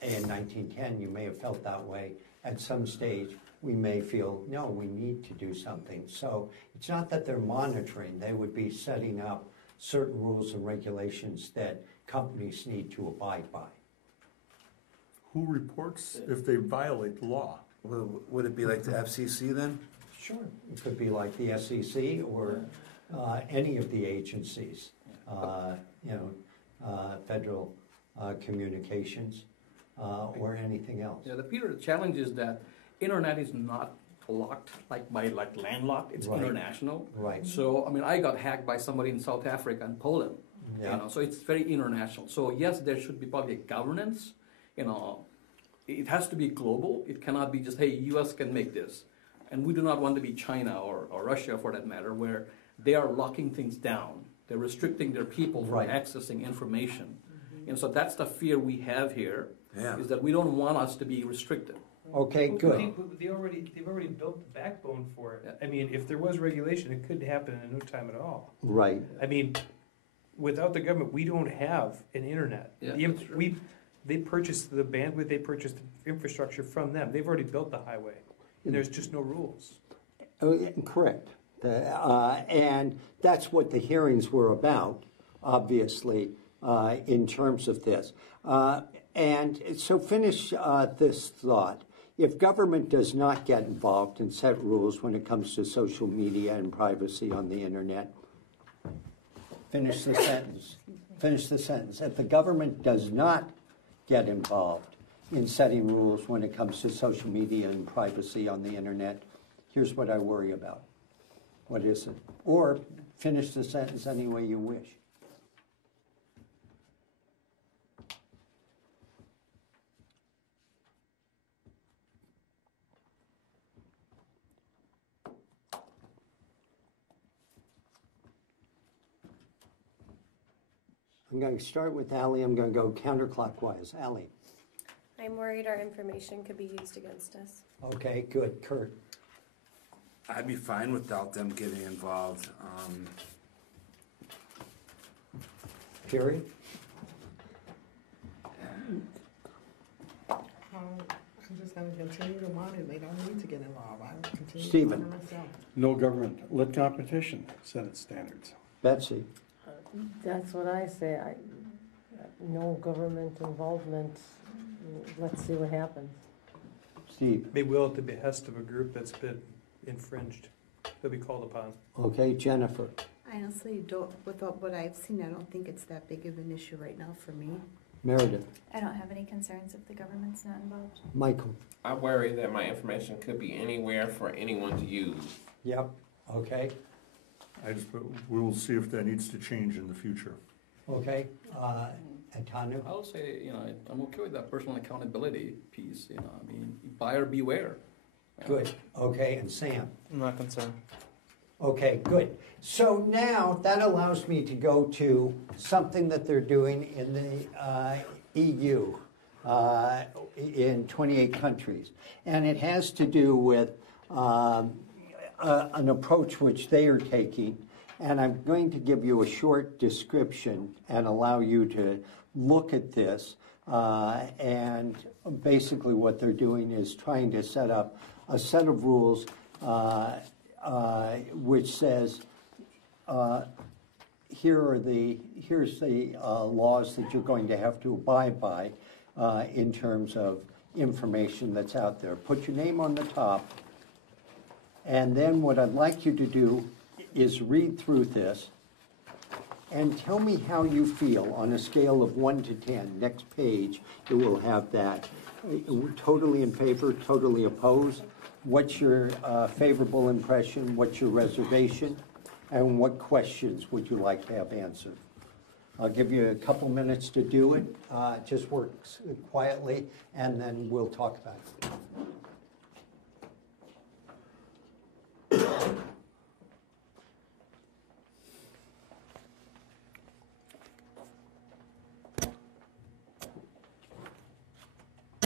in 1910, you may have felt that way. At some stage, we may feel, no, we need to do something. So it's not that they're monitoring. They would be setting up certain rules and regulations that companies need to abide by. Who reports if they violate the law? Would it be like the FCC then? Sure. It could be like the SEC or any of the agencies, federal communications. or anything else. Yeah, the Peter, the challenge is that internet is not locked like landlocked. It's Right. international. Right. So I mean, I got hacked by somebody in South Africa and Poland. Yeah. You know, so it's very international. So yes, there should be probably a governance. You know, it has to be global. It cannot be just, hey, U.S. can make this, and we do not want to be China or Russia for that matter, where they are locking things down. They're restricting their people from Right. accessing information. And so that's the fear we have here, Yeah. is that we don't want us to be restricted. Okay, Well, good. they've already built the backbone for it. I mean, if there was regulation, it could happen in no time at all. Right. I mean, without the government, we don't have an internet. Yeah, The- that's true. They purchased the bandwidth, they purchased the infrastructure from them. They've already built the highway, and there's just no rules. Correct. And that's what the hearings were about, obviously, in terms of this. And so finish this thought. If government does not get involved and set rules when it comes to social media and privacy on the internet, finish the sentence. Finish the sentence. If the government does not get involved in setting rules when it comes to social media and privacy on the internet, here's what I worry about. What is it? Or finish the sentence any way you wish. I'm going to start with Allie. I'm going to go counterclockwise. Allie. I'm worried our information could be used against us. Okay, good. Kurt. I'd be fine without them getting involved. Period. I'm just gonna continue to monitor, they don't need to get involved, I continue to Stephen. monitor myself. No government, let competition set its standards. Betsy. That's what I say. No government involvement. Let's see what happens. Steve. They will at the behest of a group that's been infringed. They'll be called upon. Okay, Jennifer. I honestly don't, with what I've seen, I don't think it's that big of an issue right now for me. Meredith. I don't have any concerns if the government's not involved. Michael. I worry that my information could be anywhere for anyone to use. Yep. Okay. We will see if that needs to change in the future. Okay. Atanu. I'll say, you know, I'm okay with that personal accountability piece. You know, I mean, buyer beware. Good. Okay, and Sam. I'm not concerned. Okay, good. So now that allows me to go to something that they're doing in the EU in 28 countries. And it has to do with an approach which they are taking. And I'm going to give you a short description and allow you to look at this. And basically what they're doing is trying to set up a set of rules which says, here's the laws that you're going to have to abide by in terms of information that's out there. Put your name on the top, and then what I'd like you to do is read through this and tell me how you feel on a scale of 1 to 10. Next page, it will have that. Totally in favor, totally opposed. What's your favorable impression? What's your reservation? And what questions would you like to have answered? I'll give you a couple minutes to do it. Just work quietly, and then we'll talk about it.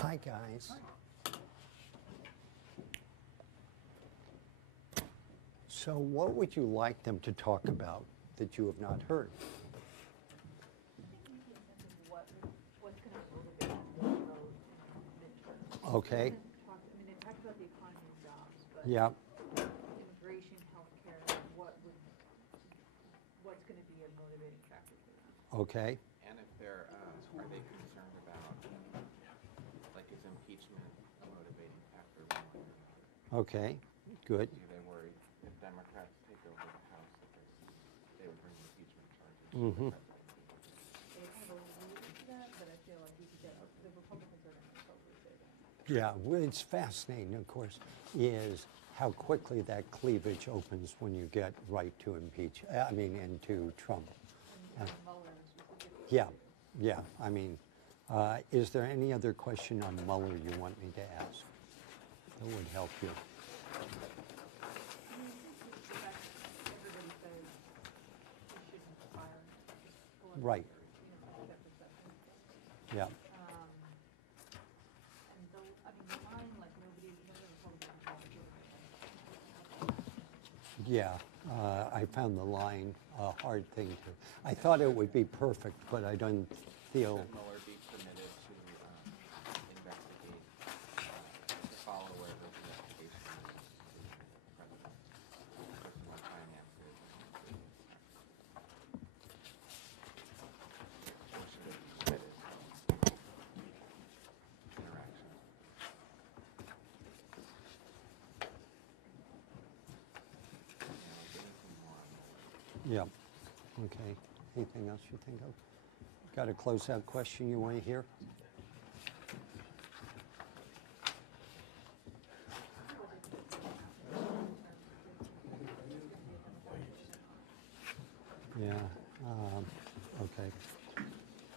Hi, guys. So what would you like them to talk about that you have not heard? Okay. They talked about the economy and jobs, but Yeah. immigration, healthcare, what's going to be a motivating factor for them? Okay. And if they're, are they concerned about, like, is impeachment a motivating factor? Okay. Good. Do they worry if Democrats take over the House that they would bring impeachment charges? Mm-hmm. They kind of alluded to that, but I feel like we could get, the Republicans are going Yeah, it's fascinating, of course, is how quickly that cleavage opens when you get right to impeach, into Trump. Yeah, yeah, is there any other question on Mueller you want me to ask that would help you? Right. Yeah. Yeah, I found the line a hard thing to. I thought it would be perfect, but I don't feel. Should Mueller be permitted to investigate, to follow wherever the investigation is the president, personal finances, or should it be permitted? Interaction. Yeah, okay. Anything else you think of? Got a closeout question you want to hear? Yeah, okay.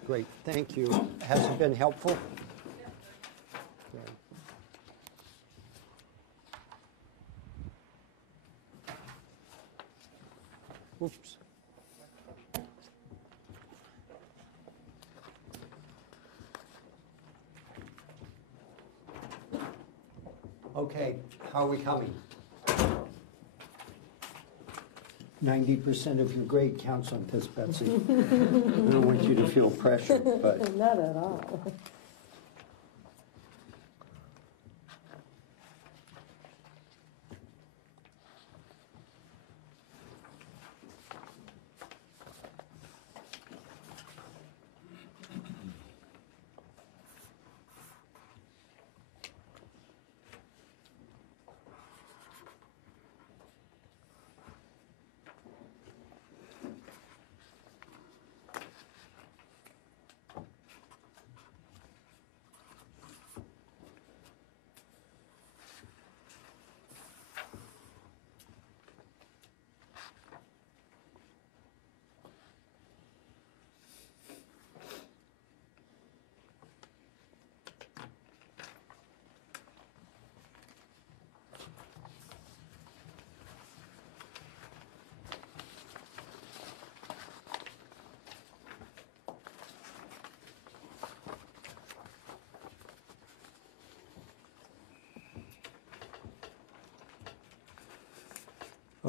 Great, thank you. Has it been helpful? Great. Whoops. Okay, how are we coming? 90% of your grade counts on this, Betsy. I don't want you to feel pressure, but. Not at all.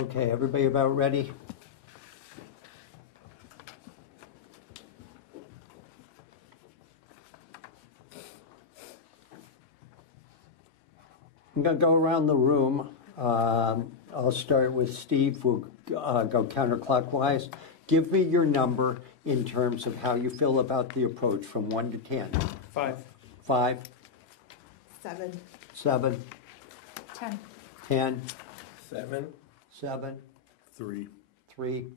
Okay, everybody about ready? I'm going to go around the room. I'll start with Steve. We'll go counterclockwise. Give me your number in terms of how you feel about the approach from 1 to 10. 5. 5. 7. 7. 10. 10. 7. 7. 3. 3.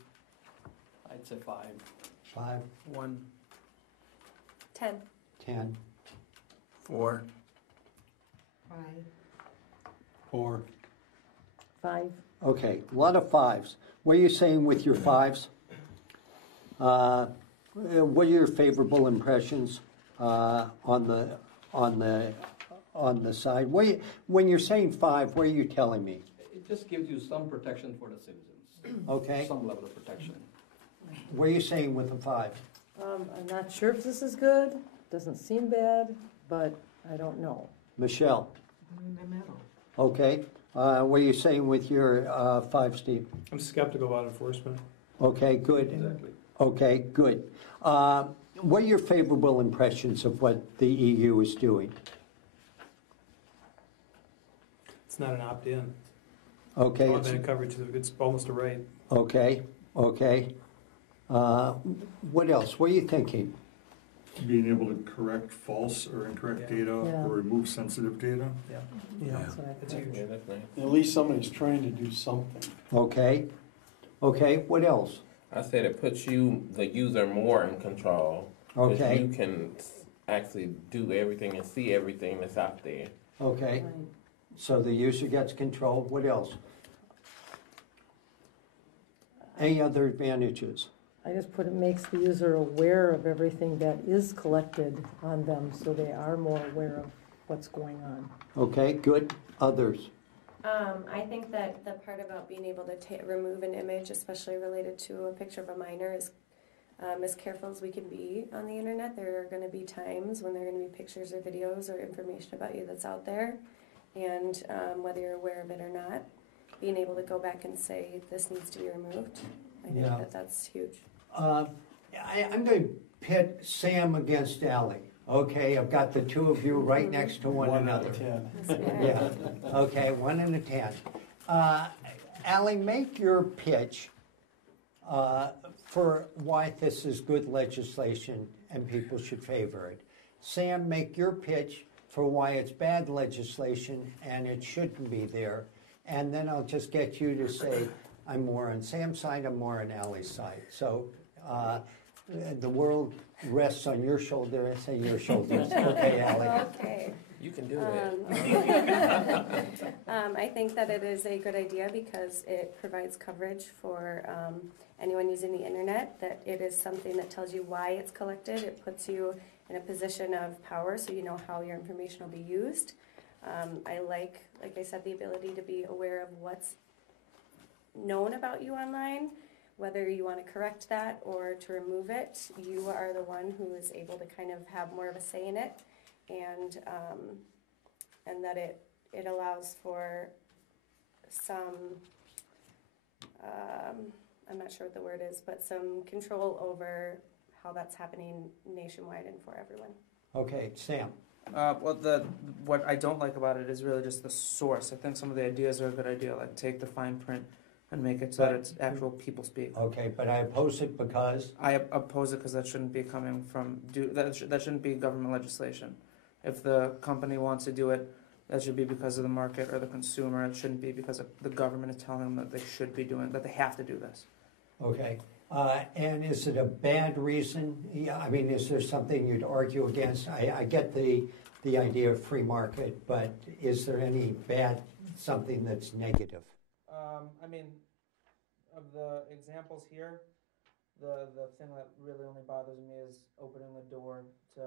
I'd say 5. 5. 1. 10. 10. 4. 5. 4. 5. Okay, a lot of 5s. What are you saying with your 5s? What are your favorable impressions on the side? When you're saying 5, what are you telling me? It just gives you some protection for the citizens. Okay. Some level of protection. What are you saying with the 5? I'm not sure if this is good. Doesn't seem bad, but I don't know. Michelle? In the middle. Okay. What are you saying with your 5, Steve? I'm skeptical about enforcement. Okay, good. Exactly. Okay, good. What are your favorable impressions of what the EU is doing? It's not an opt-in. Okay. It's automatic coverage. It's almost a right. Okay, okay. What else? What are you thinking? Being able to correct false or incorrect data Yeah. or remove sensitive data. Yeah. That's what I It's think. huge. Yeah, that's nice. At least somebody's trying to do something. Okay. Okay, what else? I said it puts you, the user, more in control. 'Cause Okay. you can actually do everything and see everything that's out there. Okay, so the user gets control. What else? Any other advantages? I just put it makes the user aware of everything that is collected on them, so they are more aware of what's going on. Okay, good. Others? I think that the part about being able to remove an image, especially related to a picture of a minor, is as careful as we can be on the internet. There are going to be times when there are going to be pictures or videos or information about you that's out there, and whether you're aware of it or not, being able to go back and say this needs to be removed, I think that's huge. I'm going to pit Sam against Allie. Okay, I've got the two of you right next to one another. 1 out of 10. Yeah. Okay, 1 and a 10. Allie, make your pitch for why this is good legislation and people should favor it. Sam, make your pitch for why it's bad legislation and it shouldn't be there. And then I'll just get you to say, I'm more on Sam's side, I'm more on Allie's side. So the world rests on your shoulder. I say your shoulders. Okay, Allie. Okay. You can do it. I think that it is a good idea because it provides coverage for anyone using the internet, that it is something that tells you why it's collected. It puts you in a position of power so you know how your information will be used. I like I said, the ability to be aware of what's known about you online. Whether you want to correct that or to remove it, you are the one who is able to kind of have more of a say in it, and that it allows for some, I'm not sure what the word is, but some control over how that's happening nationwide and for everyone. Okay, Sam. What I don't like about it is really just the source. I think some of the ideas are a good idea, like take the fine print and make it so that it's actual people speak. Okay, but I oppose it because? I oppose it because that shouldn't be coming from, that shouldn't be government legislation. If the company wants to do it, that should be because of the market or the consumer. It shouldn't be because the government is telling them that they should be doing, that they have to do this. Okay. And is it a bad reason? Yeah, I mean, is there something you'd argue against? I get the idea of free market, but is there any something that's negative? I mean, of the examples here, the thing that really only bothers me is opening the door to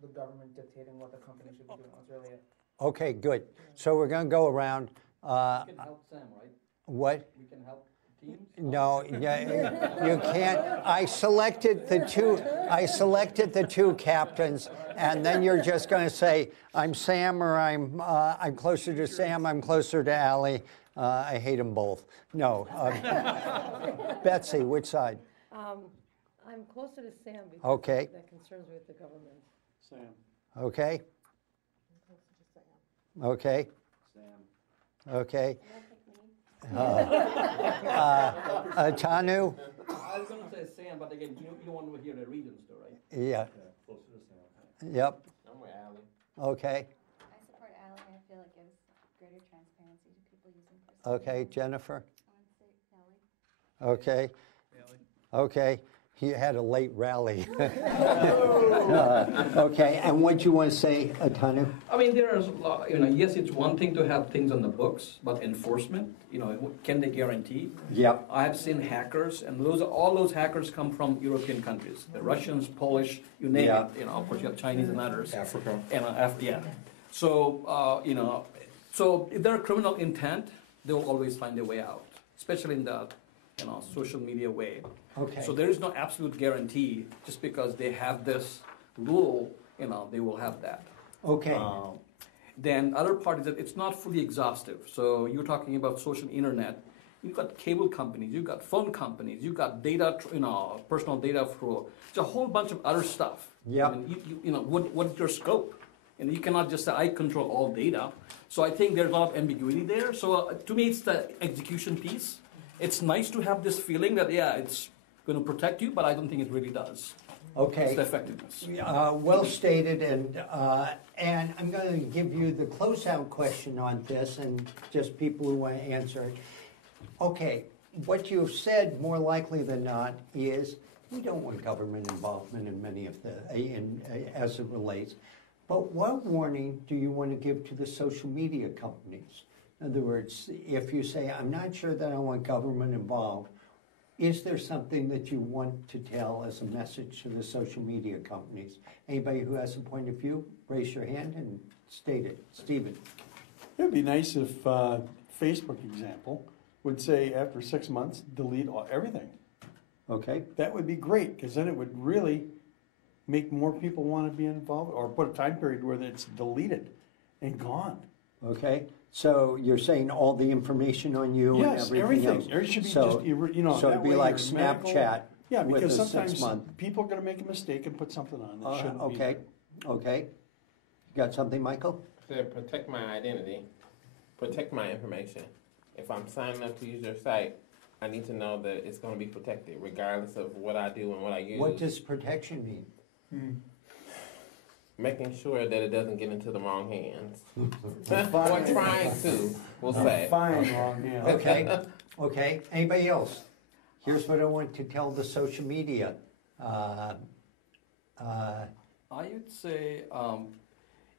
the government dictating what the company should be doing. That's really it. Okay, good. So we're going to go around. We can help Sam, right? What? We can help teams? No, you can't. I selected the two captains, and then you're just going to say, I'm Sam, or I'm closer to Sam, I'm closer to Allie. I hate them both. No. Betsy, which side? I'm closer to Sam because Okay. that concerns me with the government. Sam. Okay. Okay. Sam. Okay. Tanu? I was going to say Sam, but again, you don't want to hear the reasons, though, right? Yeah. Closer to Sam. Yep. I'm with Allie. Okay. I support Ally. I feel it gives greater transparency to people using personal Okay. data. Jennifer? I want to say Ally. Okay. Okay. He had a late rally. Okay. And what do you want to say, Tanu? I mean, there's, yes, it's one thing to have things on the books, but enforcement, can they guarantee? Yep. I have seen hackers, and all those hackers come from European countries. The Russians, Polish, you name it. Of course, you have Chinese and others. Africa. And yeah. So, so if they're criminal intent, they'll always find a way out, especially in the social media way. Okay. So there is no absolute guarantee just because they have this rule, they will have that. Okay. Then other part is that it's not fully exhaustive. So you're talking about social internet. You've got cable companies, you've got phone companies, you've got data, personal data flow. It's a whole bunch of other stuff. Yeah. I mean, what is your scope? And you cannot just say, I control all data. So I think there's a lot of ambiguity there. So to me, it's the execution piece. It's nice to have this feeling that, it's going to protect you, but I don't think it really does. Okay. It's the effectiveness. Well stated, and I'm going to give you the closeout question on this, and just people who want to answer it. Okay, what you've said more likely than not is we don't want government involvement in many of as it relates. But what warning do you want to give to the social media companies? In other words, if you say, I'm not sure that I want government involved, is there something that you want to tell as a message to the social media companies? Anybody who has a point of view, raise your hand and state it. Stephen. It would be nice if Facebook example would say after 6 months, delete everything. Okay. That would be great, because then it would really make more people want to be involved, or put a time period where it's deleted and gone. Okay. So you're saying all the information on you and everything everything. else. It should be so, just, so it'd be like Snapchat. Yeah, with because a sometimes 6 month. people are going to make a mistake and put something on that shouldn't be Okay. there. Okay. You got something, Michael? To protect my identity, protect my information. If I'm signing up to use your site, I need to know that it's going to be protected, regardless of what I do and what I use. What does protection mean? Making sure that it doesn't get into the wrong hands. Fine. Or trying to, we'll say. Fine, wrong, yeah. Okay. Okay. Anybody else? Here's what I want to tell the social media. I would say, I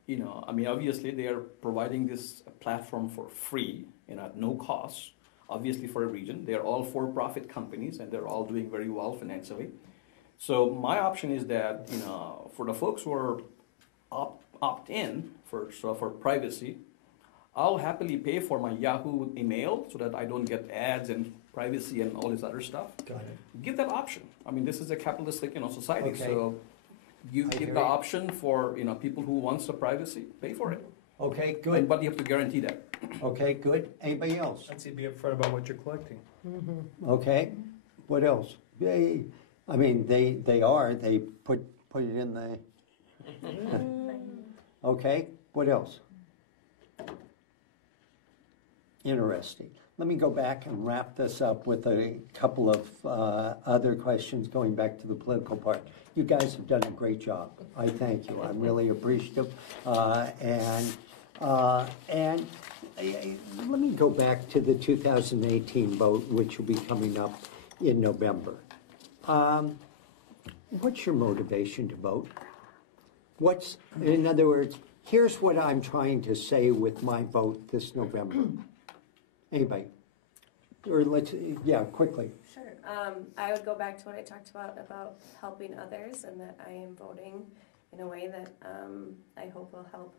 mean, obviously they are providing this platform for free, at no cost, obviously for a region. They're all for-profit companies and they're all doing very well financially. So my option is that, for the folks who are opt in for privacy, I'll happily pay for my Yahoo email so that I don't get ads and privacy and all this other stuff. Got it. Give that option. I mean, this is a capitalistic, society. Okay. So you I give hear the you. option for, people who wants the privacy, pay for it. Okay, good. But you have to guarantee that. Okay, good. Anybody else? I'd say be upfront about what you're collecting. Okay. What else? They put it in the. Okay. What else? Interesting. Let me go back and wrap this up with a couple of other questions going back to the political part. You guys have done a great job. I thank you. I'm really appreciative. And let me go back to the 2018 vote, which will be coming up in November. What's your motivation to vote? In other words, here's what I'm trying to say with my vote this November. Anybody? Or quickly. Sure. I would go back to what I talked about helping others, and that I am voting in a way that I hope will help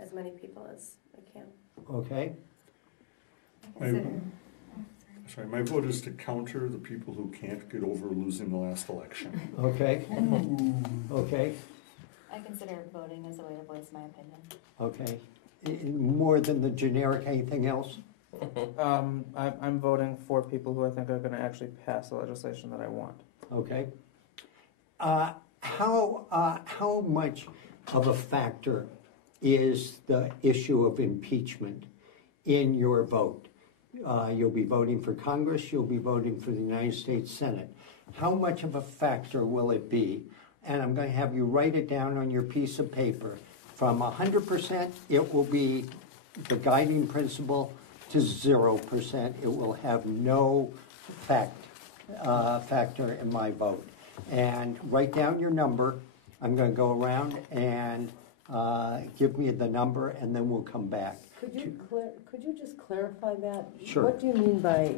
as many people as I can. Okay. My vote is to counter the people who can't get over losing the last election. Okay. Okay. I consider voting as a way to voice my opinion. Okay. More than the generic anything else? I'm voting for people who I think are going to actually pass the legislation that I want. Okay. How much of a factor is the issue of impeachment in your vote? You'll be voting for Congress, you'll be voting for the United States Senate. How much of a factor will it be? And I'm going to have you write it down on your piece of paper. From 100%, it will be the guiding principle, to 0%. It will have no factor in my vote. And write down your number. I'm going to go around and give me the number, and then we'll come back. Could you just clarify that? Sure. What do you mean by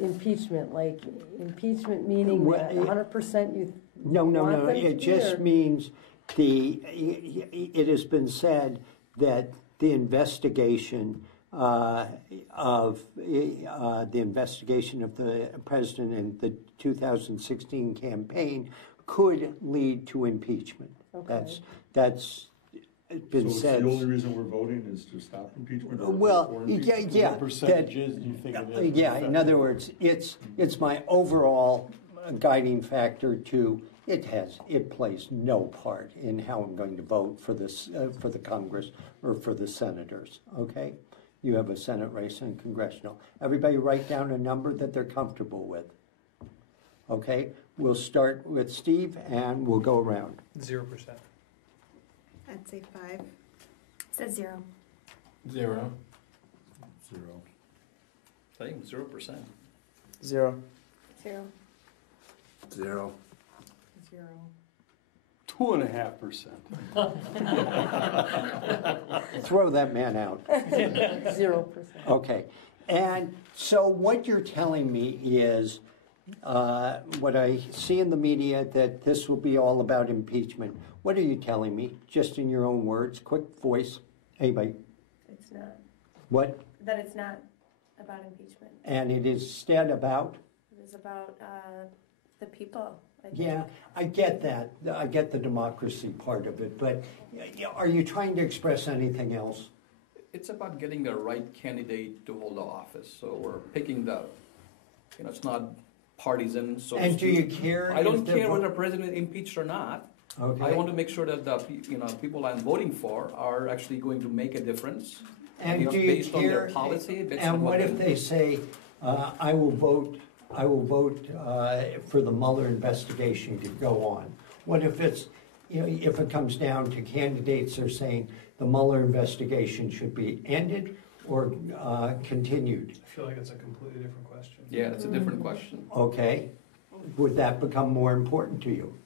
impeachment? Like impeachment meaning that 100% you No. want them to It be, just or? means it has been said that the investigation of the president in the 2016 campaign could lead to impeachment. Okay. That's been So said. the only reason we're voting is to stop impeachment? Well, yeah. What percentages do you think it is? Yeah, in other words, it's my overall guiding factor to it plays no part in how I'm going to vote for this for the Congress or for the senators. Okay, you have a Senate race and Congressional. Everybody write down a number that they're comfortable with. Okay, we'll start with Steve and we'll go around. 0%. I'd say 5. Says 0. 0. I think 0%. 0. 0. 0. 0. 2.5%. Throw that man out. 0%. Okay. And so what you're telling me is what I see in the media, that this will be all about impeachment. What are you telling me? Just in your own words, quick voice. Anybody? It's not. What? That it's not about impeachment. And it is instead about? It is about the people. I think. Yeah, I get that. I get the democracy part of it. But are you trying to express anything else? It's about getting the right candidate to hold the office. So we're picking it's not partisan. So And do you care? I don't care whether the president impeached or not. Okay. I want to make sure that the people I'm voting for are actually going to make a difference. And do you based care? on their policy. Based And on what if they say, I will vote for the Mueller investigation to go on? What if it's, if it comes down to candidates are saying the Mueller investigation should be ended or continued? I feel like it's a completely different question. Yeah, it's a different question. Okay. Would that become more important to you?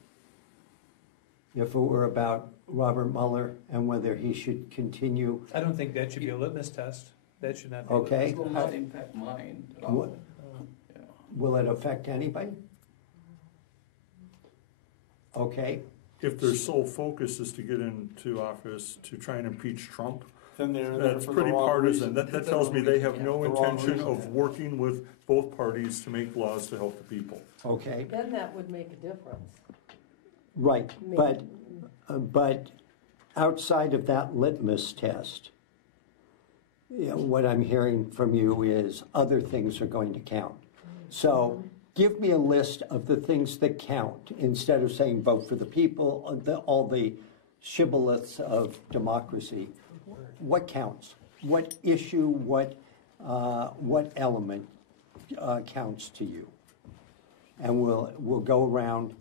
If it were about Robert Mueller and whether he should continue? I don't think that should be a litmus test. That should not be Okay. It will not impact mine at all. What- Will it affect anybody? Okay. If their sole focus is to get into office to try and impeach Trump, Then they're that's for the pretty wrong partisan. reason. That tells me they have no The wrong intention reason. of working with both parties to make laws to help the people. Okay. Then that would make a difference. Right. Maybe. But outside of that litmus test, what I'm hearing from you is other things are going to count. So give me a list of the things that count instead of saying vote for the people, all the shibboleths of democracy. What counts? What issue, what element counts to you? And we'll go around.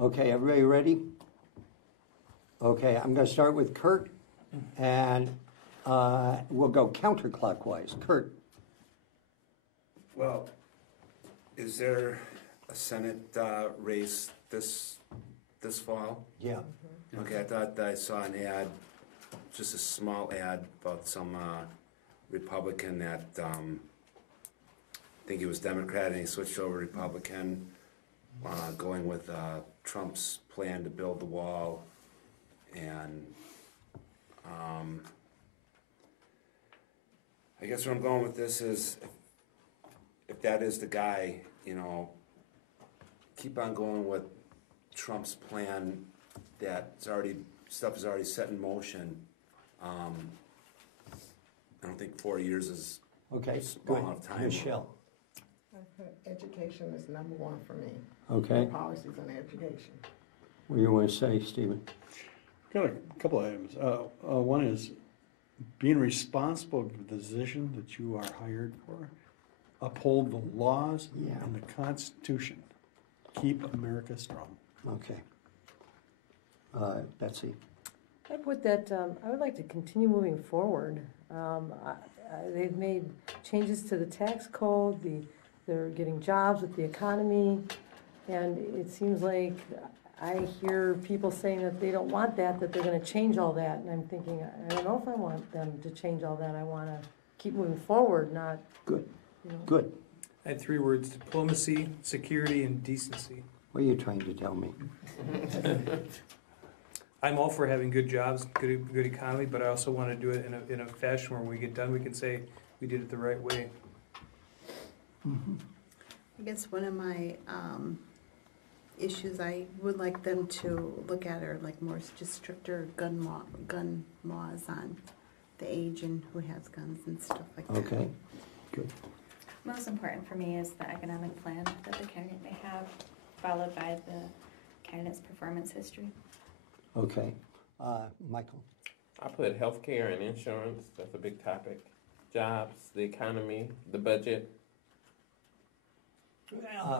Okay, everybody ready? Okay, I'm going to start with Kurt, and we'll go counterclockwise. Kurt. Well, is there a Senate race this fall? Yeah. Okay, I thought that I saw an ad, just a small ad about some Republican that I think he was Democrat and he switched over Republican, going with Trump's plan to build the wall, and I guess where I'm going with this is, if that is the guy, keep on going with Trump's plan. Stuff is already set in motion. I don't think 4 years is Okay, small good. enough time. Michelle. Education is number one for me. Okay. Policies on education. What do you want to say, Stephen? Got a couple of items. One is being responsible for the position that you are hired for. Uphold the laws and the Constitution. Keep America strong. Okay. Betsy. I put that, I would like to continue moving forward. They've made changes to the tax code, they're getting jobs with the economy, and it seems like I hear people saying that they don't want that they're gonna change all that, and I'm thinking, I don't know if I want them to change all that. I wanna keep moving forward, not. Good. You know. Good. I had 3 words: diplomacy, security, and decency. What are you trying to tell me? I'm all for having good jobs, good economy, but I also want to do it in a fashion where when we get done, we can say we did it the right way. I guess one of my issues I would like them to look at are like more just stricter gun laws on the age and who has guns and stuff like that. Okay. Good. most important for me is the economic plan that the candidate may have, followed by the candidate's performance history. Okay. Michael? I put healthcare and insurance. That's a big topic. Jobs, the economy, the budget.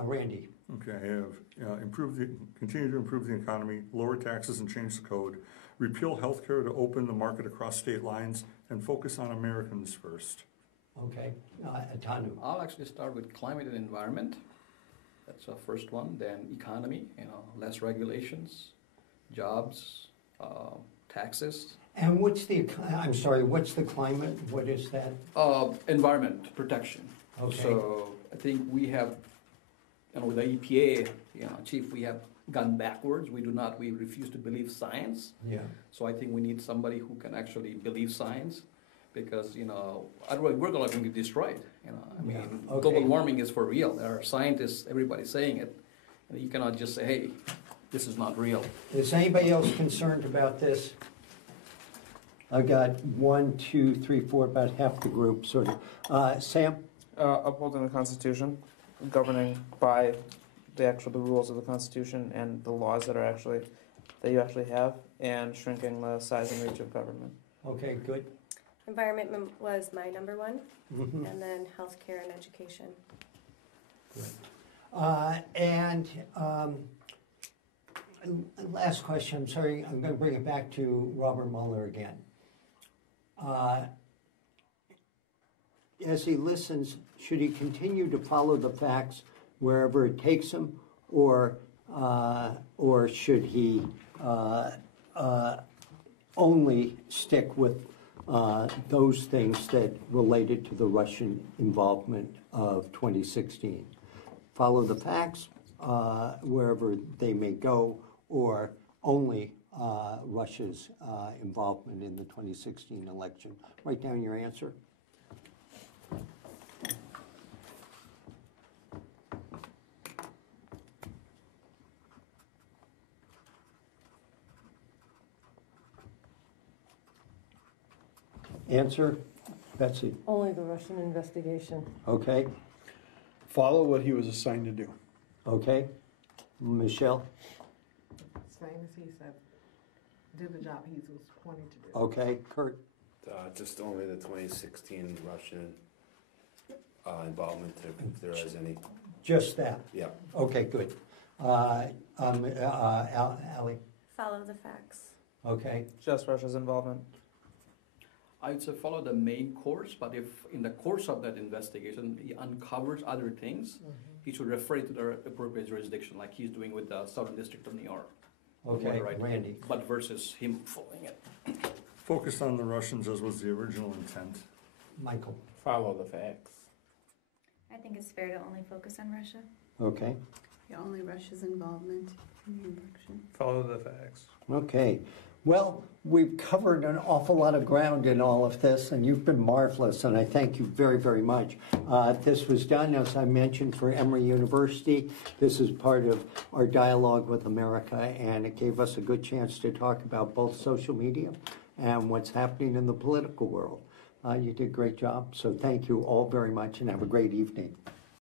Randy? Okay, I have continue to improve the economy, lower taxes and change the code, repeal healthcare to open the market across state lines, and focus on Americans first. Okay. Atanu? I'll actually start with climate and environment. That's the first one. Then economy, less regulations, jobs, taxes. And what's the climate? What is that? Environment protection. Okay. So I think we have, with the EPA, Chief, we have gone backwards. We refuse to believe science. Yeah. So I think we need somebody who can actually believe science, because, otherwise we're going to get destroyed. Okay. Global warming is for real. There are scientists, everybody's saying it. You cannot just say, hey, this is not real. Is anybody else concerned about this? I've got 1, 2, 3, 4, about half the group, sort of. Sam? Upholding the Constitution, governing by the rules of the Constitution and the laws that you actually have, and shrinking the size and reach of government. Okay, good. Environment was my number one, Mm-hmm. and then healthcare and education. Last question, I'm sorry, I'm going to bring it back to Robert Mueller again. As he listens, should he continue to follow the facts wherever it takes him, or should he only stick with those things that related to the Russian involvement of 2016? Follow the facts wherever they may go, or only Russia's involvement in the 2016 election? Write down your answer. Answer, Betsy. Only the Russian investigation. Okay. Follow what he was assigned to do. Okay. Michelle? Same as he said. Do the job he was appointed to do. Okay. Kurt? Just only the 2016 Russian involvement, if there is any. Just that? Yeah. Okay, good. Ally? Follow the facts. Okay. Just Russia's involvement. I would say follow the main course, but if in the course of that investigation he uncovers other things, he should refer it to the appropriate jurisdiction, like he's doing with the Southern District of New York. Okay, Randy. But versus him following it. Focus on the Russians as was the original intent. Michael? Follow the facts. I think it's fair to only focus on Russia. Okay. Yeah, only Russia's involvement in the election. Follow the facts. Okay. Well, we've covered an awful lot of ground in all of this, and you've been marvelous, and I thank you very, very much. This was done, as I mentioned, for Emory University. This is part of our dialogue with America, and it gave us a good chance to talk about both social media and what's happening in the political world. You did a great job, so thank you all very much, and have a great evening.